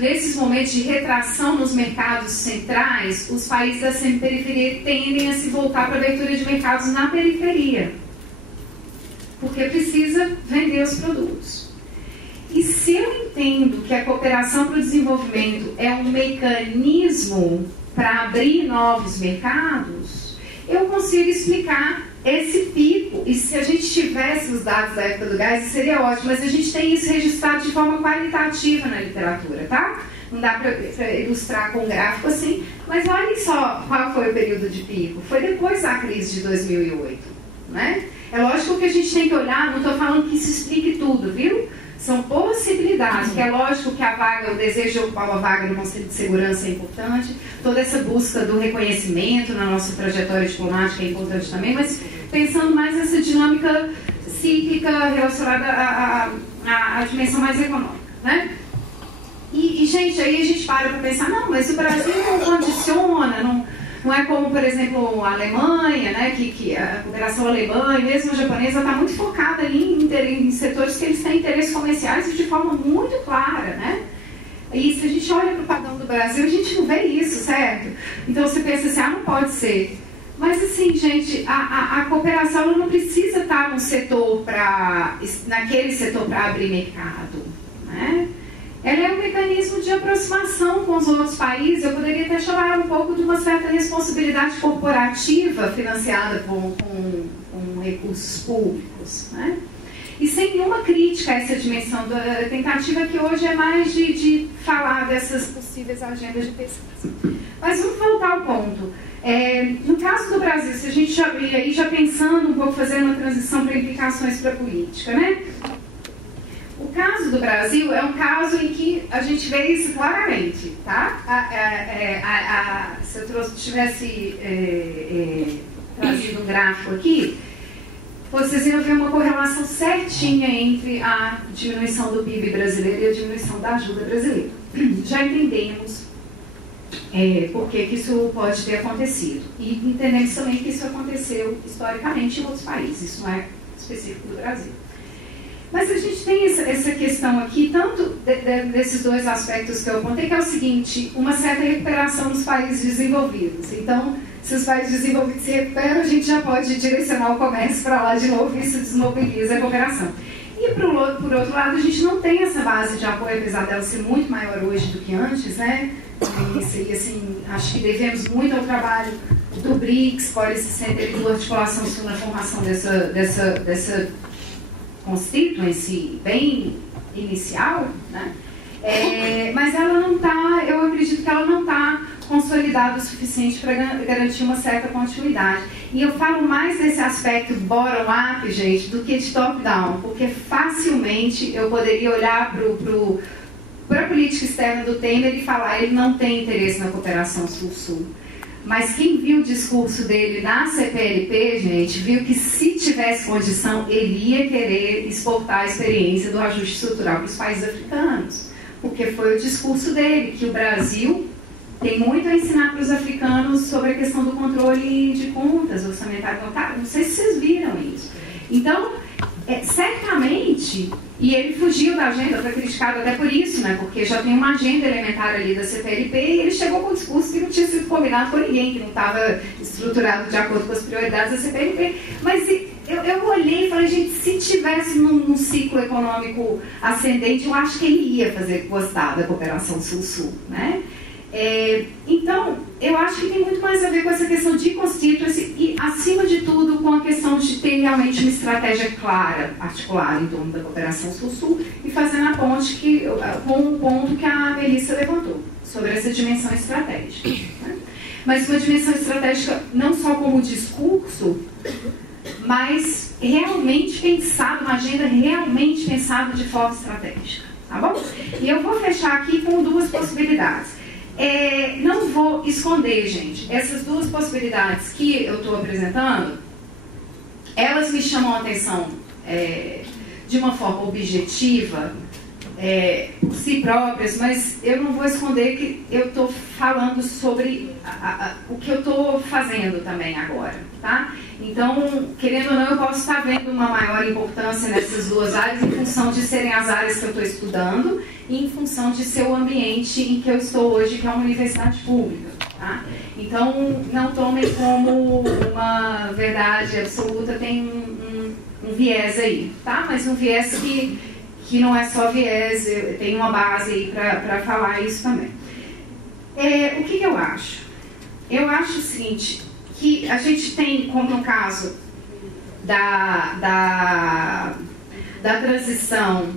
Nesses momentos de retração nos mercados centrais, os países da semi-periferia tendem a se voltar para a abertura de mercados na periferia, porque precisa vender os produtos. E se eu entendo que a cooperação para o desenvolvimento é um mecanismo para abrir novos mercados, eu consigo explicar esse pico. E se a gente tivesse os dados da época do gás, seria ótimo, mas a gente tem isso registrado de forma qualitativa na literatura, tá? Não dá para ilustrar com um gráfico assim, mas olhem só qual foi o período de pico. Foi depois da crise de 2008, né? É lógico que a gente tem que olhar, não estou falando que isso explique tudo, viu? São possibilidades, porque é lógico que o desejo de ocupar uma vaga no Conselho de Segurança é importante, toda essa busca do reconhecimento na nossa trajetória diplomática é importante também, mas pensando mais nessa dinâmica cíclica relacionada à dimensão mais econômica, né? E, gente, aí a gente para pensar, não, mas o Brasil não condiciona, não é como, por exemplo, a Alemanha, né, que a cooperação alemã e mesmo a japonesa está muito focada ali em setores que eles têm interesses comerciais e de forma muito clara, né? E se a gente olha para o padrão do Brasil, a gente não vê isso, certo? Então você pensa assim, não pode ser. Mas assim, gente, a cooperação ela não precisa estar naquele setor para abrir mercado, né? Ela é um mecanismo de aproximação com os outros países. Eu poderia até chamar um pouco de uma certa responsabilidade corporativa financiada com recursos públicos, né? E sem nenhuma crítica a essa dimensão da tentativa que hoje é mais de falar dessas possíveis agendas de pesquisa. Mas vamos voltar ao ponto. No caso do Brasil, se a gente já pensando um pouco, fazendo uma transição para implicações para a política, né? O caso do Brasil é um caso em que a gente vê isso claramente, tá? Se eu tivesse trazido um gráfico aqui, vocês iam ver uma correlação certinha entre a diminuição do PIB brasileiro e a diminuição da ajuda brasileira. Já entendemos por que isso pode ter acontecido. E entendemos também que isso aconteceu historicamente em outros países, isso não é específico do Brasil. Mas a gente tem essa questão aqui, tanto desses dois aspectos que eu apontei, que é o seguinte, uma certa recuperação nos países desenvolvidos. Então, se os países desenvolvidos se recuperam, a gente já pode direcionar o comércio para lá de novo e isso desmobiliza a cooperação. E, por outro lado, a gente não tem essa base de apoio, apesar dela ser muito maior hoje do que antes, né? E, assim, acho que devemos muito ao trabalho do BRICS, Policy Center e do Articulação Sul na formação dessa constituency bem inicial, né? Mas ela não está, eu acredito que ela não está consolidada o suficiente para garantir uma certa continuidade. E eu falo mais desse aspecto bottom-up, gente, do que de top-down, porque facilmente eu poderia olhar para a política externa do Temer e falar ele não tem interesse na cooperação Sul-Sul. Mas quem viu o discurso dele na CPLP, gente, viu que se tivesse condição, ele ia querer exportar a experiência do ajuste estrutural para os países africanos. Porque foi o discurso dele, que o Brasil tem muito a ensinar para os africanos sobre a questão do controle de contas orçamentárias. Não sei se vocês viram isso. Então, certamente, e ele fugiu da agenda, foi criticado até por isso, né? Porque já tem uma agenda elementar ali da CPLP e ele chegou com um discurso que não tinha sido combinado com ninguém, que não estava estruturado de acordo com as prioridades da CPLP. Mas eu olhei e falei, gente, se tivesse num ciclo econômico ascendente, eu acho que ele ia gostar da cooperação Sul-Sul, né? Então, eu acho que tem muito mais a ver com essa questão de constituency e, acima de tudo, com a questão de ter realmente uma estratégia clara, articulada em torno da cooperação Sul-Sul e fazendo a ponte com o ponto que a Melissa levantou, sobre essa dimensão estratégica, né? Mas uma dimensão estratégica não só como discurso, mas realmente pensado, uma agenda realmente pensada de forma estratégica, tá bom? E eu vou fechar aqui com duas possibilidades. Não vou esconder, gente, essas duas possibilidades que eu estou apresentando, elas me chamam a atenção de uma forma objetiva, por si próprias, mas eu não vou esconder que eu estou falando sobre o que eu estou fazendo também agora, tá? Então, querendo ou não, eu posso estar vendo uma maior importância nessas duas áreas em função de serem as áreas que eu estou estudando e em função de ser o ambiente em que eu estou hoje, que é uma universidade pública, tá? Então, não tomem como uma verdade absoluta, tem um viés aí, tá? Mas um viés que não é só viés, tem uma base aí para falar isso também. O que eu acho? Eu acho o seguinte, que a gente tem, como no caso da transição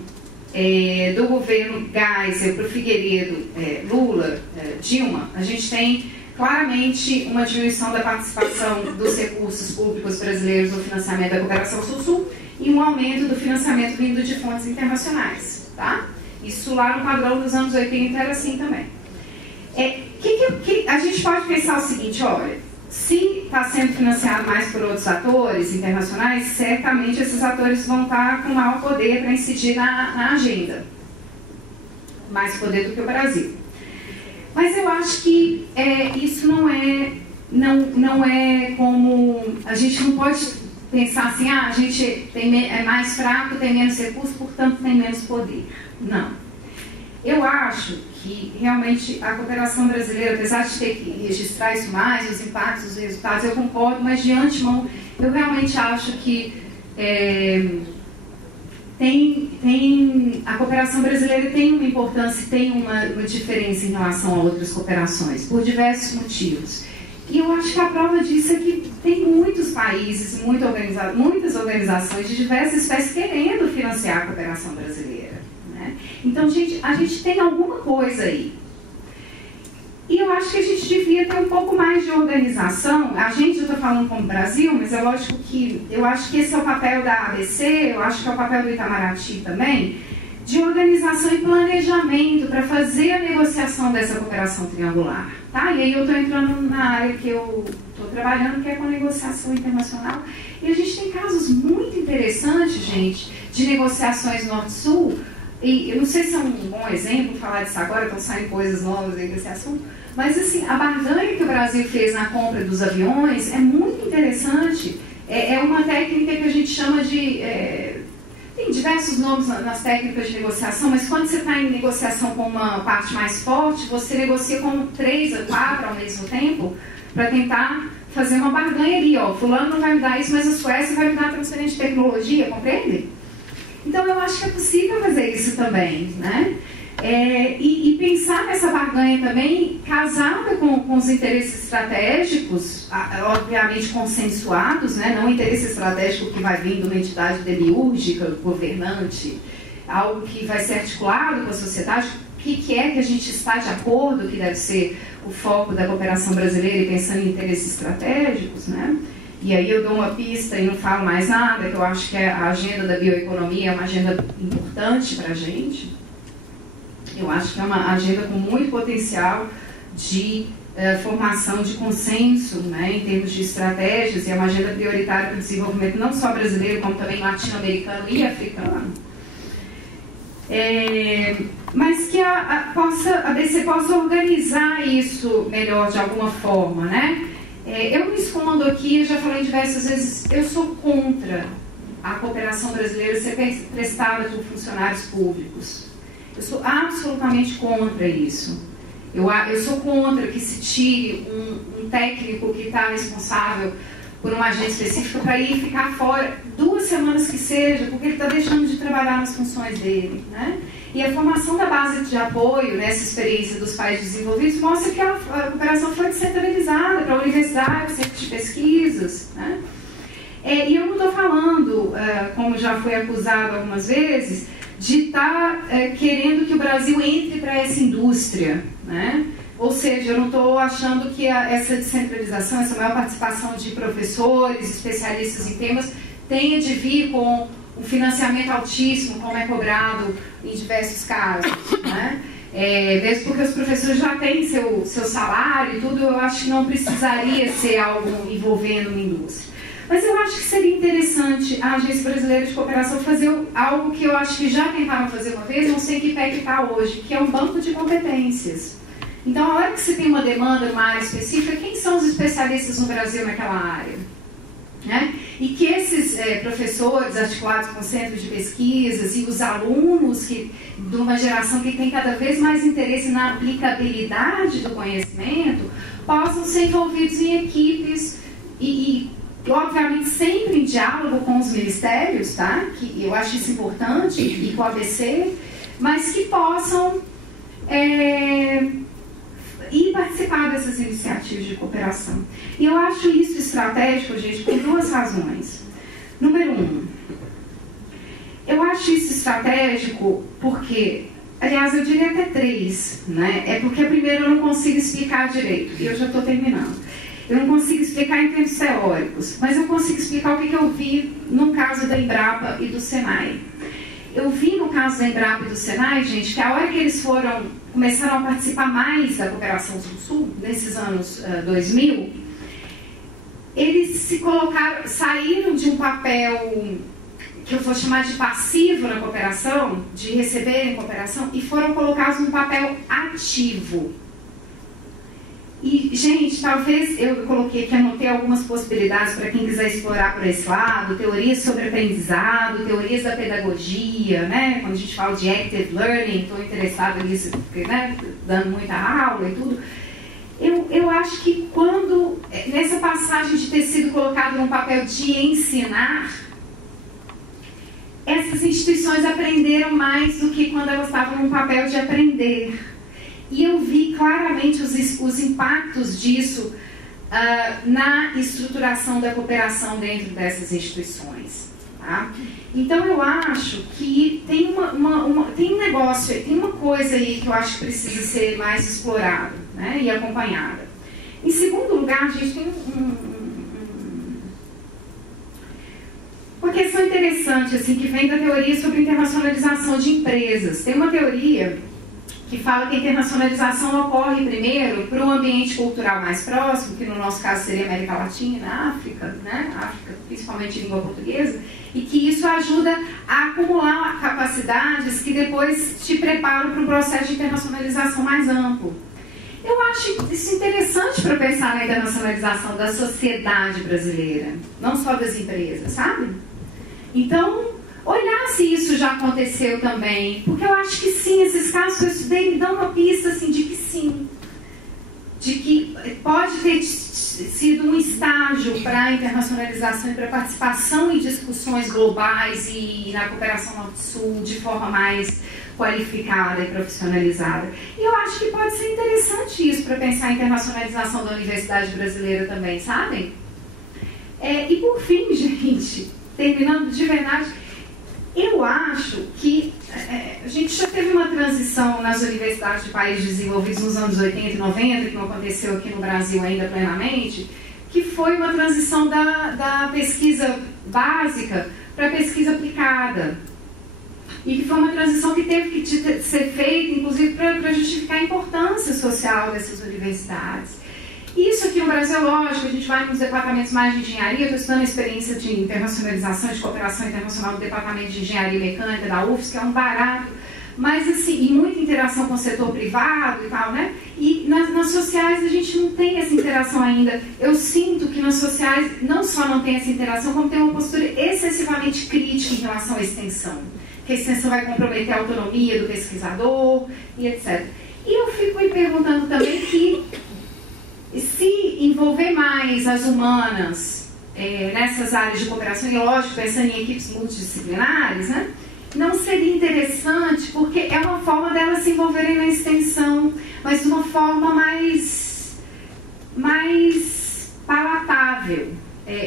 do governo Geisel para o Figueiredo, Lula, Dilma, a gente tem claramente uma diminuição da participação dos recursos públicos brasileiros no financiamento da cooperação Sul-Sul e um aumento do financiamento vindo de fontes internacionais, tá? Isso lá no padrão dos anos 80 era assim também. A gente pode pensar o seguinte, olha, se está sendo financiado mais por outros atores internacionais, certamente esses atores vão estar com maior poder para incidir na agenda. Mais poder do que o Brasil. Mas eu acho que isso não é como... A gente não pode pensar assim, a gente é mais fraco, tem menos recursos, portanto tem menos poder. Não. Eu acho que realmente a cooperação brasileira, apesar de ter que registrar isso mais, os impactos, os resultados, eu concordo, mas de antemão eu realmente acho que a cooperação brasileira tem uma importância, tem uma diferença em relação a outras cooperações, por diversos motivos. E eu acho que a prova disso é que tem muitos países, muitas organizações de diversas espécies querendo financiar a cooperação brasileira, né? Então, a gente tem alguma coisa aí. E eu acho que a gente devia ter um pouco mais de organização. A gente, eu estou falando como Brasil, mas é lógico que eu acho que esse é o papel da ABC, eu acho que é o papel do Itamaraty também, de organização e planejamento para fazer a negociação dessa cooperação triangular. Tá? E aí eu estou entrando na área que eu estou trabalhando, que é com negociação internacional. E a gente tem casos muito interessantes, gente, de negociações Norte-Sul. E eu não sei se é um bom exemplo falar disso agora, estão saindo coisas novas aí desse assunto, mas assim, a barganha que o Brasil fez na compra dos aviões é muito interessante. É uma técnica que a gente chama de... tem diversos nomes nas técnicas de negociação, mas quando você está em negociação com uma parte mais forte, você negocia com 3 ou 4 ao mesmo tempo, para tentar fazer uma barganha ali, ó. Fulano não vai me dar isso, mas a Suécia vai me dar transferência de tecnologia, compreende? Então, eu acho que é possível fazer isso também, né? E pensar nessa barganha também casada com os interesses estratégicos, obviamente consensuados, né? Não interesse estratégico que vai vir de uma entidade demiúrgica, governante, algo que vai ser articulado com a sociedade. O que é que a gente está de acordo que deve ser o foco da cooperação brasileira e pensando em interesses estratégicos, né? E aí eu dou uma pista e não falo mais nada, que eu acho que a agenda da bioeconomia é uma agenda importante para a gente. Eu acho que é uma agenda com muito potencial de formação de consenso, né, em termos de estratégias, e é uma agenda prioritária para o desenvolvimento não só brasileiro, como também latino-americano e africano. Mas que a ABC possa organizar isso melhor de alguma forma, né? Eu me escondo aqui, eu já falei diversas vezes, eu sou contra a cooperação brasileira ser prestada por funcionários públicos. Eu sou absolutamente contra isso. Eu sou contra que se tire um técnico que está responsável por uma agência específica para ir ficar fora 2 semanas que seja, porque ele está deixando de trabalhar nas funções dele, né? E a formação da base de apoio nessa experiência dos países desenvolvidos mostra que a cooperação foi descentralizada para universidades, centros de pesquisas, né? E eu não estou falando, como já foi acusado algumas vezes, de estar querendo que o Brasil entre para essa indústria, né? Ou seja, eu não estou achando que essa descentralização, essa maior participação de professores, especialistas em temas, tenha de vir com um financiamento altíssimo, como é cobrado em diversos casos, né? Mesmo porque os professores já têm seu salário e tudo, eu acho que não precisaria ser algo envolvendo uma indústria. Mas eu acho que seria interessante a Agência Brasileira de Cooperação fazer algo que eu acho que já tentaram fazer uma vez, não sei que pé que está hoje, que é um banco de competências. Então, a hora que você tem uma demanda numa área específica, quem são os especialistas no Brasil naquela área? Né? E que esses professores articulados com centros de pesquisas e os alunos de uma geração que tem cada vez mais interesse na aplicabilidade do conhecimento, possam ser envolvidos em equipes e obviamente sempre em diálogo com os ministérios, tá? Que eu acho isso importante, e com a ABC, mas que possam ir participar dessas iniciativas de cooperação. E eu acho isso estratégico, gente, por 2 razões. Número 1, eu acho isso estratégico porque, aliás, eu diria até 3, né? É porque a primeira eu não consigo explicar direito, e eu já estou terminando. Eu não consigo explicar em termos teóricos, mas eu consigo explicar o que eu vi no caso da Embrapa e do Senai. Eu vi no caso da Embrapa e do Senai, gente, que a hora que eles começaram a participar mais da cooperação Sul-Sul, nesses anos 2000, eles saíram de um papel que eu vou chamar de passivo na cooperação, de receberem cooperação, e foram colocados num papel ativo. E, gente, talvez eu coloquei aqui, anotei algumas possibilidades para quem quiser explorar por esse lado, teorias sobre aprendizado, teorias da pedagogia, né? Quando a gente fala de active learning, estou interessada nisso, né? Dando muita aula e tudo. Eu acho que quando, nessa passagem de ter sido colocado num papel de ensinar, essas instituições aprenderam mais do que quando elas estavam num papel de aprender. E eu vi claramente os impactos disso na estruturação da cooperação dentro dessas instituições. Tá? Então eu acho que tem tem um negócio, tem uma coisa aí que eu acho que precisa ser mais explorada, né, e acompanhada. Em segundo lugar, a gente tem uma questão interessante assim, que vem da teoria sobre internacionalização de empresas. Tem uma teoria que fala que a internacionalização ocorre primeiro para um ambiente cultural mais próximo, que no nosso caso seria América Latina, África, né? África, principalmente língua portuguesa, e que isso ajuda a acumular capacidades que depois te preparam para um processo de internacionalização mais amplo. Eu acho isso interessante para pensar na internacionalização da sociedade brasileira, não só das empresas, sabe? Então, olhar se isso já aconteceu também, porque eu acho que sim, esses casos que eu estudei me dão uma pista assim, de que sim, de que pode ter sido um estágio ágil para a internacionalização e para a participação em discussões globais e na cooperação Norte-Sul de forma mais qualificada e profissionalizada. E eu acho que pode ser interessante isso para pensar a internacionalização da universidade brasileira também, sabem? E por fim, gente, terminando de verdade, eu acho que a gente já teve uma transição nas universidades de países desenvolvidos nos anos 80 e 90, que não aconteceu aqui no Brasil ainda plenamente, que foi uma transição da pesquisa básica para a pesquisa aplicada. E que foi uma transição que teve que ser feita, inclusive, para justificar a importância social dessas universidades. Isso aqui no Brasil, lógico, a gente vai nos departamentos mais de engenharia, eu estou estudando a experiência de internacionalização, de cooperação internacional do departamento de engenharia mecânica da UFSC, que é um barato, mas assim, e muita interação com o setor privado e tal, né? E nas sociais a gente não tem essa interação ainda. Eu sinto que nas sociais não só não tem essa interação, como tem uma postura excessivamente crítica em relação à extensão. Que a extensão vai comprometer a autonomia do pesquisador e etc. E eu fico me perguntando também que se envolver mais as humanas nessas áreas de cooperação, e lógico, pensando em equipes multidisciplinares, né, não seria interessante, porque é uma forma delas se envolverem na extensão, mas de uma forma mais palatável.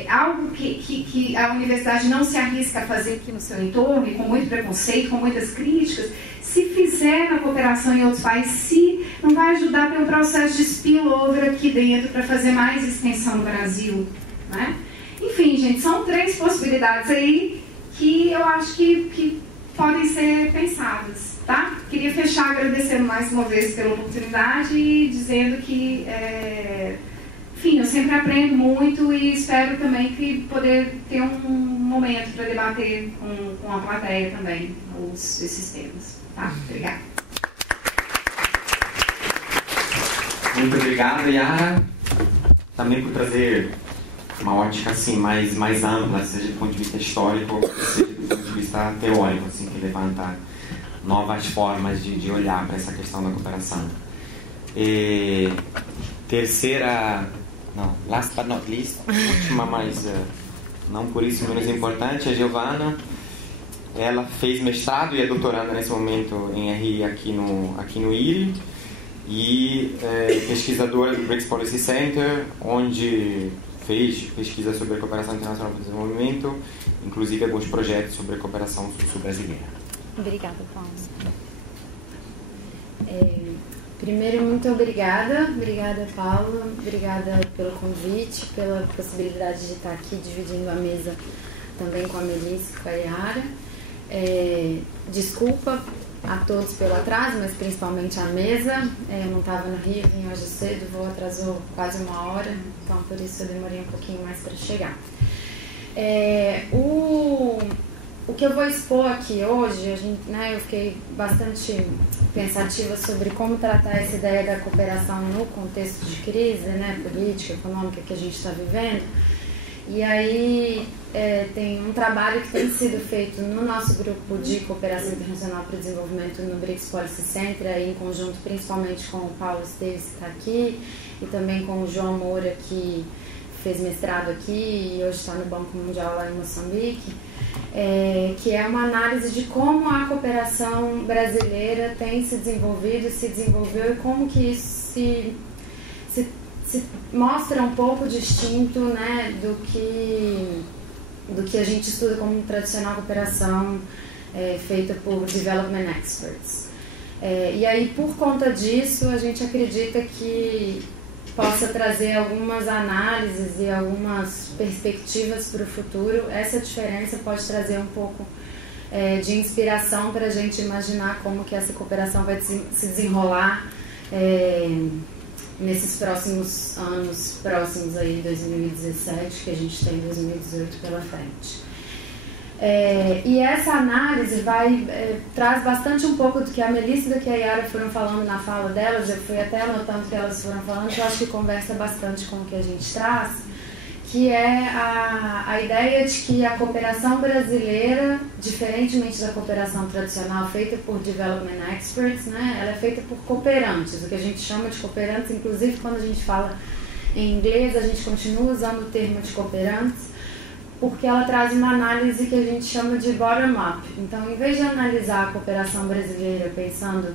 Algo que a universidade não se arrisca a fazer aqui no seu entorno, e com muito preconceito, com muitas críticas, se fizer na cooperação em outros países, se não vai ajudar a ter um processo de spillover aqui dentro para fazer mais extensão no Brasil, né? Enfim, gente, são 3 possibilidades aí que eu acho que podem ser pensadas, tá? Queria fechar agradecendo mais uma vez pela oportunidade e dizendo que enfim, eu sempre aprendo muito e espero também que poder ter um momento para debater com a plateia também esses temas. Tá? Obrigada. Muito obrigado, Yara, também por trazer uma ótica assim, mais ampla, seja do ponto de vista histórico, seja do ponto de vista teórico, assim, que levanta novas formas de olhar para essa questão da cooperação. Last but not least, última, mas não por isso menos importante, a Giovana. Ela fez mestrado e é doutoranda nesse momento em RI aqui no IRI e pesquisadora do BRICS Policy Center, onde fez pesquisa sobre a cooperação internacional para o desenvolvimento, inclusive alguns projetos sobre a cooperação sul-sul brasileira. Obrigada, Paulo. Primeiro, muito obrigada, Paula, obrigada pelo convite, pela possibilidade de estar aqui dividindo a mesa também com a Melissa e com a Yara. Desculpa a todos pelo atraso, mas principalmente a mesa. Eu não estava no Rio, vim hoje cedo, o voo atrasou quase 1 hora, então por isso eu demorei um pouquinho mais para chegar. O que eu vou expor aqui hoje, eu fiquei bastante pensativa sobre como tratar essa ideia da cooperação no contexto de crise, política, econômica que a gente está vivendo. E aí tem um trabalho que tem sido feito no nosso grupo de cooperação internacional para o desenvolvimento no BRICS Policy Center, aí em conjunto principalmente com o Paulo Esteves, que está aqui, e também com o João Moura, que fez mestrado aqui e hoje está no Banco Mundial lá em Moçambique, que é uma análise de como a cooperação brasileira tem se desenvolvido, se desenvolveu e como que isso se mostra um pouco distinto, do que a gente estuda como tradicional cooperação feita por development experts. E aí, por conta disso, a gente acredita que possa trazer algumas análises e algumas perspectivas para o futuro. Essa diferença pode trazer um pouco de inspiração para a gente imaginar como que essa cooperação vai se desenrolar nesses próximos anos, próximos aí, 2017, que a gente tem 2018 pela frente. E essa análise traz bastante um pouco do que a Melissa e do que a Yara foram falando na fala delas. Eu fui até anotando o que elas foram falando, que eu acho que conversa bastante com o que a gente traz, que é a ideia de que a cooperação brasileira, diferentemente da cooperação tradicional feita por development experts, ela é feita por cooperantes, o que a gente chama de cooperantes, inclusive quando a gente fala em inglês a gente continua usando o termo de cooperantes, porque ela traz uma análise que a gente chama de bottom-up. Então, em vez de analisar a cooperação brasileira pensando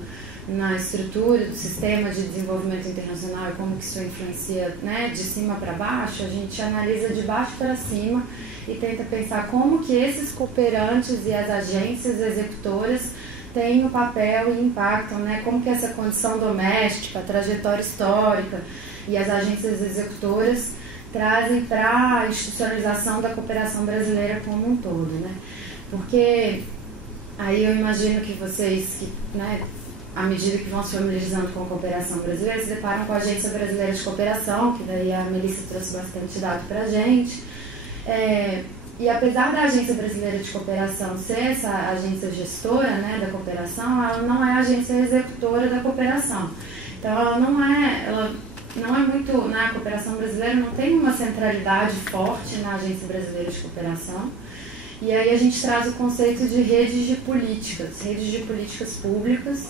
na estrutura do sistema de desenvolvimento internacional e como que isso influencia, né, de cima para baixo, a gente analisa de baixo para cima e tenta pensar como que esses cooperantes e as agências executoras têm o papel e impactam, né, como que essa condição doméstica, a trajetória histórica e as agências executoras trazem para a institucionalização da cooperação brasileira como um todo, né? Porque aí eu imagino que vocês, né, à medida que vão se familiarizando com a cooperação brasileira, se deparam com a Agência Brasileira de Cooperação, que daí a Melissa trouxe bastante dado para a gente. E apesar da Agência Brasileira de Cooperação ser essa agência gestora, né, da cooperação, ela não é a agência executora da cooperação. Então ela não é muito, né, a cooperação brasileira não tem uma centralidade forte na Agência Brasileira de Cooperação. E aí a gente traz o conceito de redes de políticas públicas,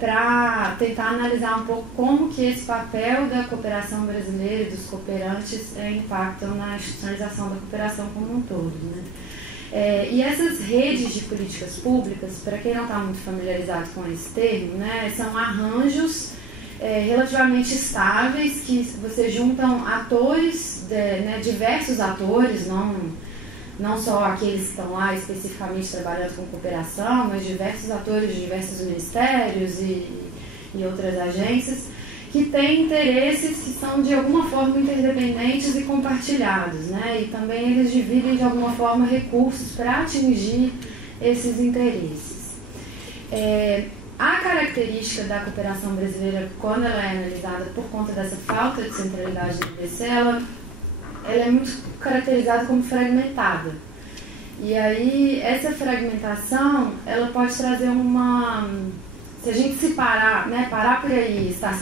para tentar analisar um pouco como que esse papel da cooperação brasileira e dos cooperantes impactam na institucionalização da cooperação como um todo, né? E essas redes de políticas públicas, para quem não está muito familiarizado com esse termo, né, são arranjos relativamente estáveis que você juntam atores, né, diversos atores, não só aqueles que estão lá especificamente trabalhando com cooperação, mas diversos atores de diversos ministérios e outras agências que têm interesses que são de alguma forma interdependentes e compartilhados, né? E também eles dividem de alguma forma recursos para atingir esses interesses. A característica da cooperação brasileira, quando ela é analisada por conta dessa falta de centralidade do IBC, ela é muito caracterizada como fragmentada. E aí, essa fragmentação, ela pode trazer se a gente se parar, né, parar por aí e estar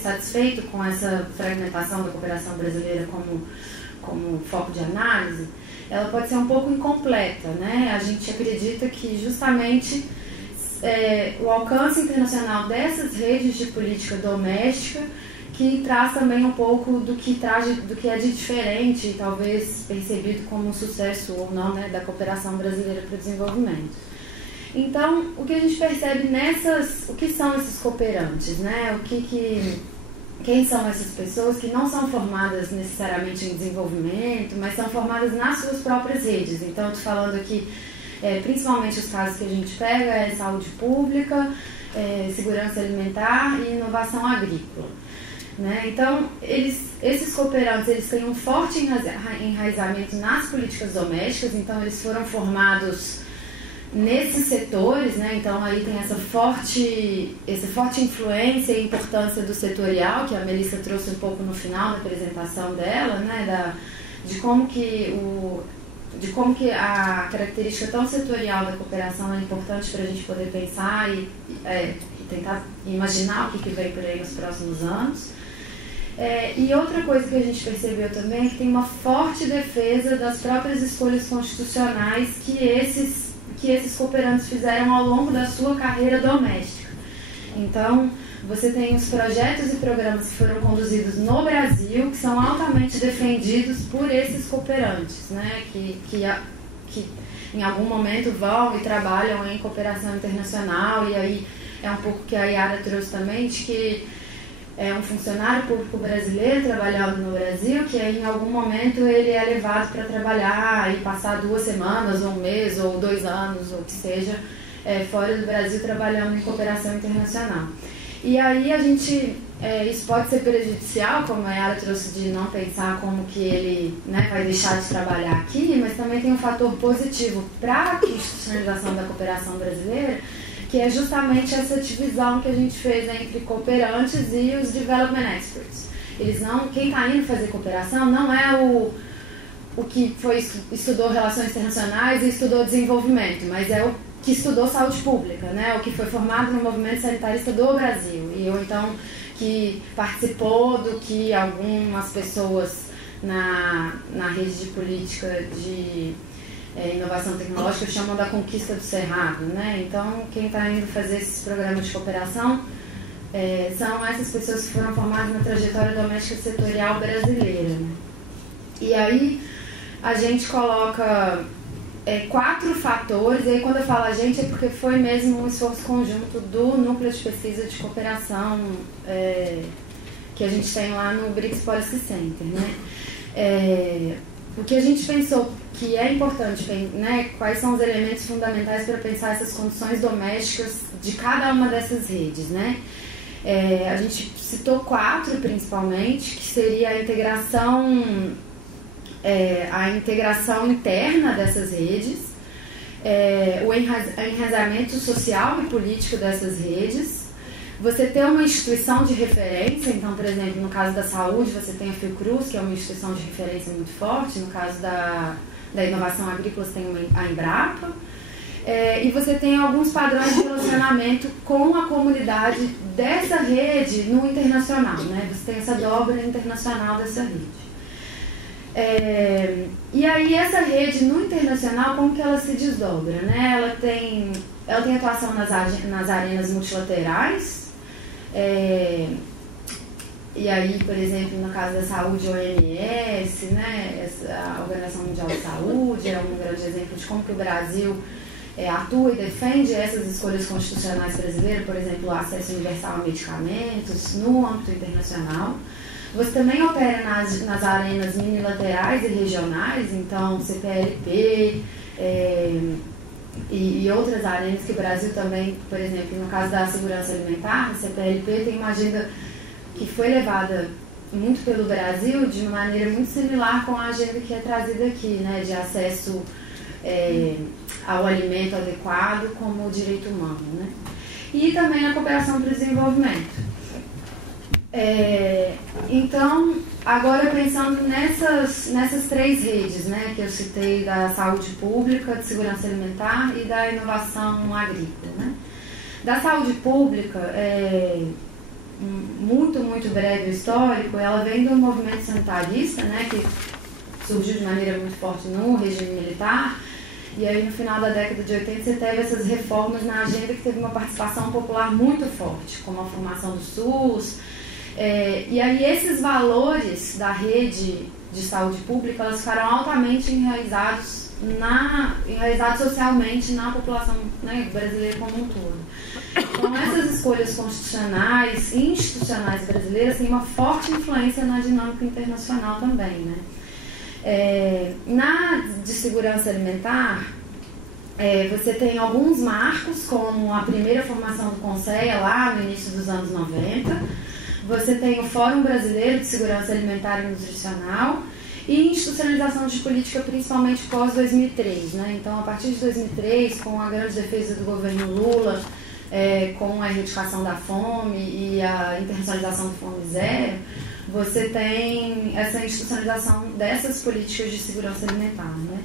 satisfeito com essa fragmentação da cooperação brasileira como foco de análise, ela pode ser um pouco incompleta, né? A gente acredita que justamente o alcance internacional dessas redes de política doméstica que traz também um pouco do que é de diferente, talvez percebido como um sucesso ou não, né, da cooperação brasileira para o desenvolvimento. Então, o que a gente percebe o que são esses cooperantes, né? Quem são essas pessoas que não são formadas necessariamente em desenvolvimento, mas são formadas nas suas próprias redes. Então, eu estou falando aqui, principalmente os casos que a gente pega, saúde pública, segurança alimentar e inovação agrícola. Né? Então, esses cooperantes, eles têm um forte enraizamento nas políticas domésticas, então eles foram formados nesses setores, né? Então aí tem essa forte influência e importância do setorial, que a Melissa trouxe um pouco no final da apresentação dela, né? De como que a característica tão setorial da cooperação é importante para a gente poder pensar e tentar imaginar o que vem por aí nos próximos anos. E outra coisa que a gente percebeu também é que tem uma forte defesa das próprias escolhas constitucionais que esses cooperantes fizeram ao longo da sua carreira doméstica. Então, você tem os projetos e programas que foram conduzidos no Brasil, que são altamente defendidos por esses cooperantes, né? Que em algum momento vão e trabalham em cooperação internacional, e aí é um pouco que a Yara trouxe também, de que é um funcionário público brasileiro trabalhando no Brasil, que aí, em algum momento ele é levado para trabalhar e passar 2 semanas, ou 1 mês, ou 2 anos, ou o que seja, fora do Brasil trabalhando em cooperação internacional. E aí isso pode ser prejudicial, como a Yara trouxe, de não pensar como que ele, né, vai deixar de trabalhar aqui, mas também tem um fator positivo para a institucionalização da cooperação brasileira, que é justamente essa divisão que a gente fez entre cooperantes e os development experts. Quem está indo fazer cooperação não é o que estudou relações internacionais e estudou desenvolvimento, mas é o que estudou saúde pública, né? O que foi formado no movimento sanitarista do Brasil, ou então que participou do que algumas pessoas na rede de política de inovação tecnológica chamam da conquista do Cerrado, né? Então, quem está indo fazer esses programas de cooperação são essas pessoas que foram formadas na trajetória doméstica setorial brasileira. Né? E aí a gente coloca 4 fatores, e aí quando eu falo a gente é porque foi mesmo um esforço conjunto do Núcleo de Pesquisa de Cooperação que a gente tem lá no BRICS Policy Center. Né? O que a gente pensou que é importante, né, quais são os elementos fundamentais para pensar essas condições domésticas de cada uma dessas redes, né? A gente citou 4 principalmente, que seria a integração interna dessas redes, o enraizamento social e político dessas redes, você ter uma instituição de referência. Então, por exemplo, no caso da saúde, você tem a Fiocruz, que é uma instituição de referência muito forte. No caso da inovação agrícola, você tem a Embrapa. E você tem alguns padrões de relacionamento com a comunidade dessa rede no internacional. Né? Você tem essa dobra internacional dessa rede. E aí, essa rede no internacional, como que ela se desdobra? Né? Ela tem atuação nas arenas multilaterais. E aí, por exemplo, no caso da saúde, a OMS, né, a Organização Mundial de Saúde, é um grande exemplo de como que o Brasil atua e defende essas escolhas constitucionais brasileiras, por exemplo, o acesso universal a medicamentos no âmbito internacional. Você também opera nas arenas minilaterais e regionais, então CPLP e outras arenas que o Brasil também, por exemplo, no caso da segurança alimentar, a CPLP tem uma agenda que foi levada muito pelo Brasil de uma maneira muito similar com a agenda que é trazida aqui, né, de acesso ao alimento adequado como direito humano. Né? E também na cooperação para o desenvolvimento. Então, agora pensando nessas 3 redes, né, que eu citei, da saúde pública, de segurança alimentar e da inovação agrícola. Né? Da saúde pública, muito breve histórico, ela vem do movimento sanitarista, né, que surgiu de maneira muito forte no regime militar, e aí no final da década de 80 você teve essas reformas na agenda que teve uma participação popular muito forte, como a formação do SUS. E aí esses valores da rede de saúde pública, elas ficaram altamente enraizados socialmente na população, né, brasileira como um todo. Então essas escolhas constitucionais e institucionais brasileiras têm uma forte influência na dinâmica internacional também. Né? De segurança alimentar, você tem alguns marcos, como a primeira formação do CONSEA lá no início dos anos 90. Você tem o Fórum Brasileiro de Segurança Alimentar e Nutricional e institucionalização de política, principalmente pós-2003. Né? Então, a partir de 2003, com a grande defesa do governo Lula, com a erradicação da fome e a internacionalização do Fome Zero, você tem essa institucionalização dessas políticas de segurança alimentar. Né?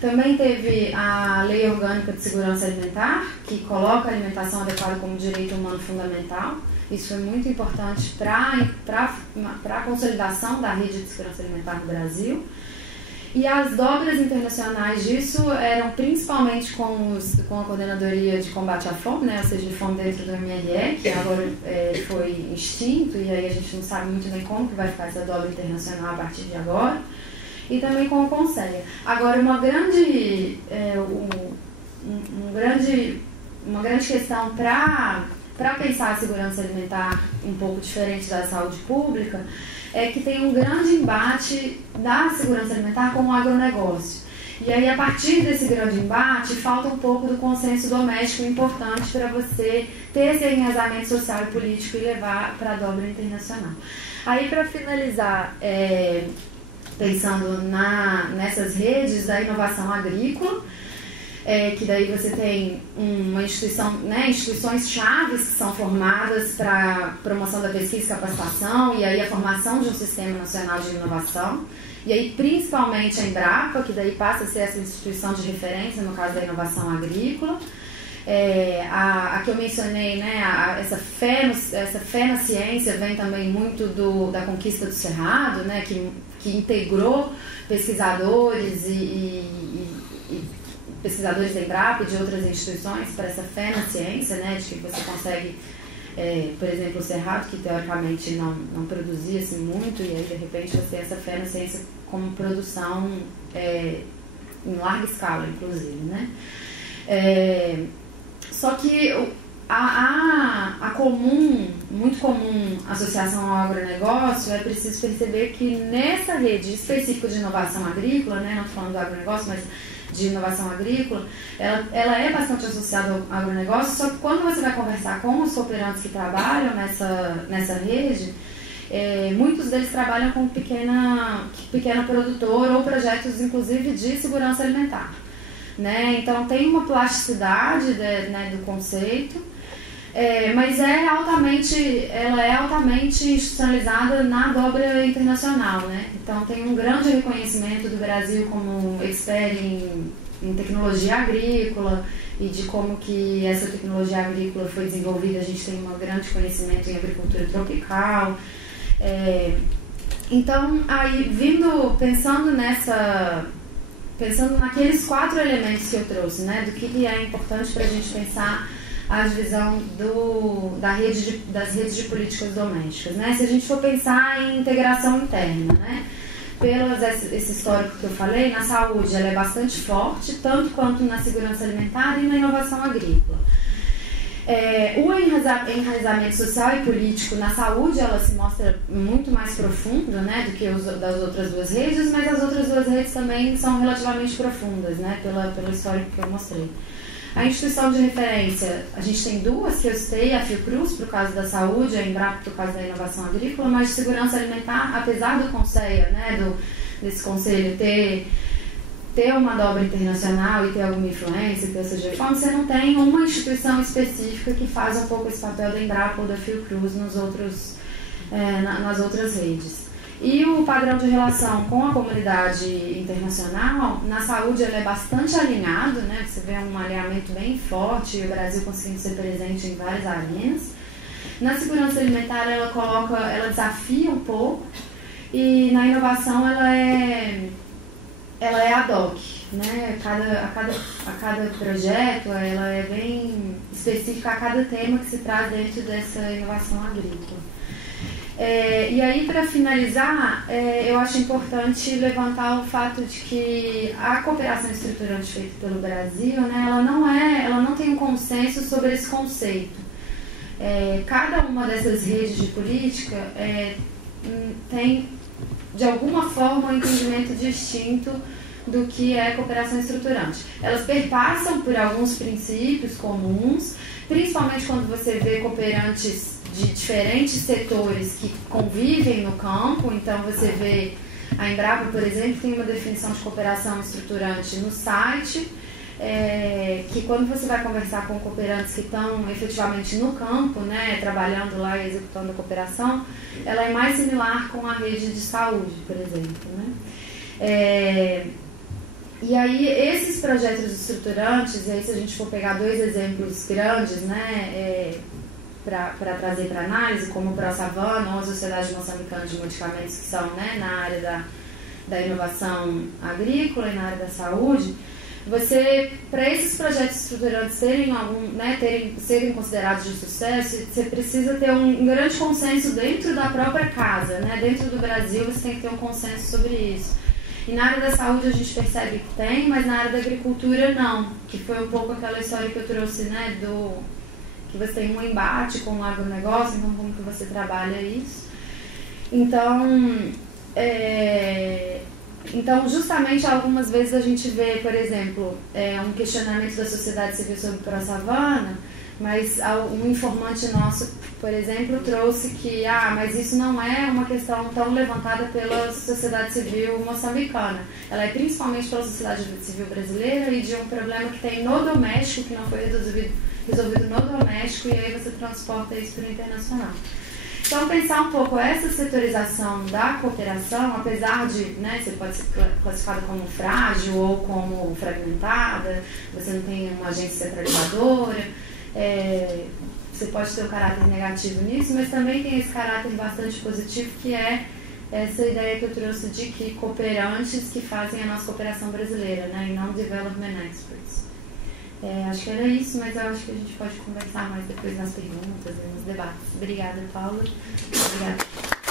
Também teve a Lei Orgânica de Segurança Alimentar, que coloca a alimentação adequada como direito humano fundamental. Isso foi muito importante para a consolidação da rede de segurança alimentar no Brasil. E as dobras internacionais disso eram principalmente com a Coordenadoria de Combate à Fome, né, ou seja, de fome dentro do MRE, que agora foi extinto, e aí a gente não sabe muito bem como que vai ficar essa dobra internacional a partir de agora. E também com o CONSEA. Agora, uma grande questão para pensar a segurança alimentar um pouco diferente da saúde pública é que tem um grande embate da segurança alimentar com o agronegócio. E aí, a partir desse grande embate, falta um pouco do consenso doméstico importante para você ter esse enraizamento social e político e levar para a dobra internacional. Aí, para finalizar, pensando nessas redes da inovação agrícola, que daí você tem uma instituição, né, instituições chaves que são formadas para promoção da pesquisa e capacitação, e aí a formação de um sistema nacional de inovação, e aí principalmente a Embrapa, que daí passa a ser essa instituição de referência no caso da inovação agrícola. A que eu mencionei, né, essa fé na ciência vem também muito da conquista do Cerrado, né, que integrou pesquisadores e pesquisadores da Embrapa e de outras instituições para essa fé na ciência, né, de que você consegue Por exemplo, o Cerrado, que teoricamente não produzia assim, muito, e aí de repente você tem essa fé na ciência como produção em larga escala, inclusive, né? Só que a muito comum associação ao agronegócio, é preciso perceber que nessa rede específica de inovação agrícola, né, não estou falando do agronegócio, mas de inovação agrícola, ela é bastante associada ao agronegócio, só que quando você vai conversar com os cooperantes que trabalham nessa rede, muitos deles trabalham com pequena produtora ou projetos, inclusive, de segurança alimentar. Né? Então, tem uma plasticidade do conceito, mas ela é altamente institucionalizada na dobra internacional. Né? Então, tem um grande reconhecimento do Brasil como expert em tecnologia agrícola e de como que essa tecnologia agrícola foi desenvolvida. A gente tem um grande conhecimento em agricultura tropical. Então, aí, pensando naqueles 4 elementos que eu trouxe, né, do que é importante para a gente pensar a divisão das redes de políticas domésticas. Né? Se a gente for pensar em integração interna, né, esse histórico que eu falei, na saúde ela é bastante forte, tanto quanto na segurança alimentar e na inovação agrícola. O enraizamento social e político na saúde, ela se mostra muito mais profundo, né, do que das outras 2 redes, mas as outras 2 redes também são relativamente profundas, né, pelo histórico que eu mostrei. A instituição de referência, a gente tem 2 que eu citei, a Fiocruz, por causa da saúde, a Embrapa, por causa da inovação agrícola, mas de segurança alimentar, apesar do CONSEA, né, desse conselho ter uma dobra internacional e ter alguma influência, ter essa gestão, você não tem uma instituição específica que faz um pouco esse papel da Embrapa ou da Fiocruz nas outras redes. E o padrão de relação com a comunidade internacional, na saúde ele é bastante alinhado, né? Você vê um alinhamento bem forte e o Brasil conseguindo ser presente em várias arenas. Na segurança alimentar ela desafia um pouco, e na inovação ela é ad hoc, né? A cada projeto ela é bem específica a cada tema que se traz dentro dessa inovação agrícola. E aí, para finalizar, eu acho importante levantar o fato de que a cooperação estruturante feita pelo Brasil, né, ela não tem um consenso sobre esse conceito. Cada uma dessas redes de política tem, de alguma forma, um entendimento distinto do que é cooperação estruturante. Elas perpassam por alguns princípios comuns, principalmente quando você vê cooperantes de diferentes setores que convivem no campo. Então você vê a Embrapa, por exemplo, tem uma definição de cooperação estruturante no site, que quando você vai conversar com cooperantes que estão efetivamente no campo, né, trabalhando lá e executando a cooperação, ela é mais similar com a rede de saúde, por exemplo. Né? E aí, esses projetos estruturantes, aí se a gente for pegar 2 exemplos grandes, né, para trazer para análise, como o ProSavana ou a Sociedade Moçambicana de Medicamentos, que são, né, na área da inovação agrícola e na área da saúde, para esses projetos estruturantes serem considerados de sucesso, você precisa ter um grande consenso dentro da própria casa, né? Dentro do Brasil você tem que ter um consenso sobre isso. E na área da saúde a gente percebe que tem, mas na área da agricultura não, que foi um pouco aquela história que eu trouxe, né, que você tem um embate com o agronegócio, então como que você trabalha isso. Então, justamente, algumas vezes a gente vê, por exemplo, um questionamento da sociedade civil sobre o ProSavana, mas um informante nosso, por exemplo, trouxe que, mas isso não é uma questão tão levantada pela sociedade civil moçambicana. Ela é principalmente pela sociedade civil brasileira e de um problema que tem no doméstico, que não foi resolvido no doméstico, e aí você transporta isso para o internacional. Então, pensar um pouco essa setorização da cooperação, apesar de, né, você pode ser classificada como frágil ou como fragmentada, você não tem uma agência centralizadora, você pode ter um caráter negativo nisso, mas também tem esse caráter bastante positivo, que é essa ideia que eu trouxe de que cooperantes que fazem a nossa cooperação brasileira, né, e não development experts. Acho que era isso, mas eu acho que a gente pode conversar mais depois nas perguntas e nos debates. Obrigada, Paula. Obrigada.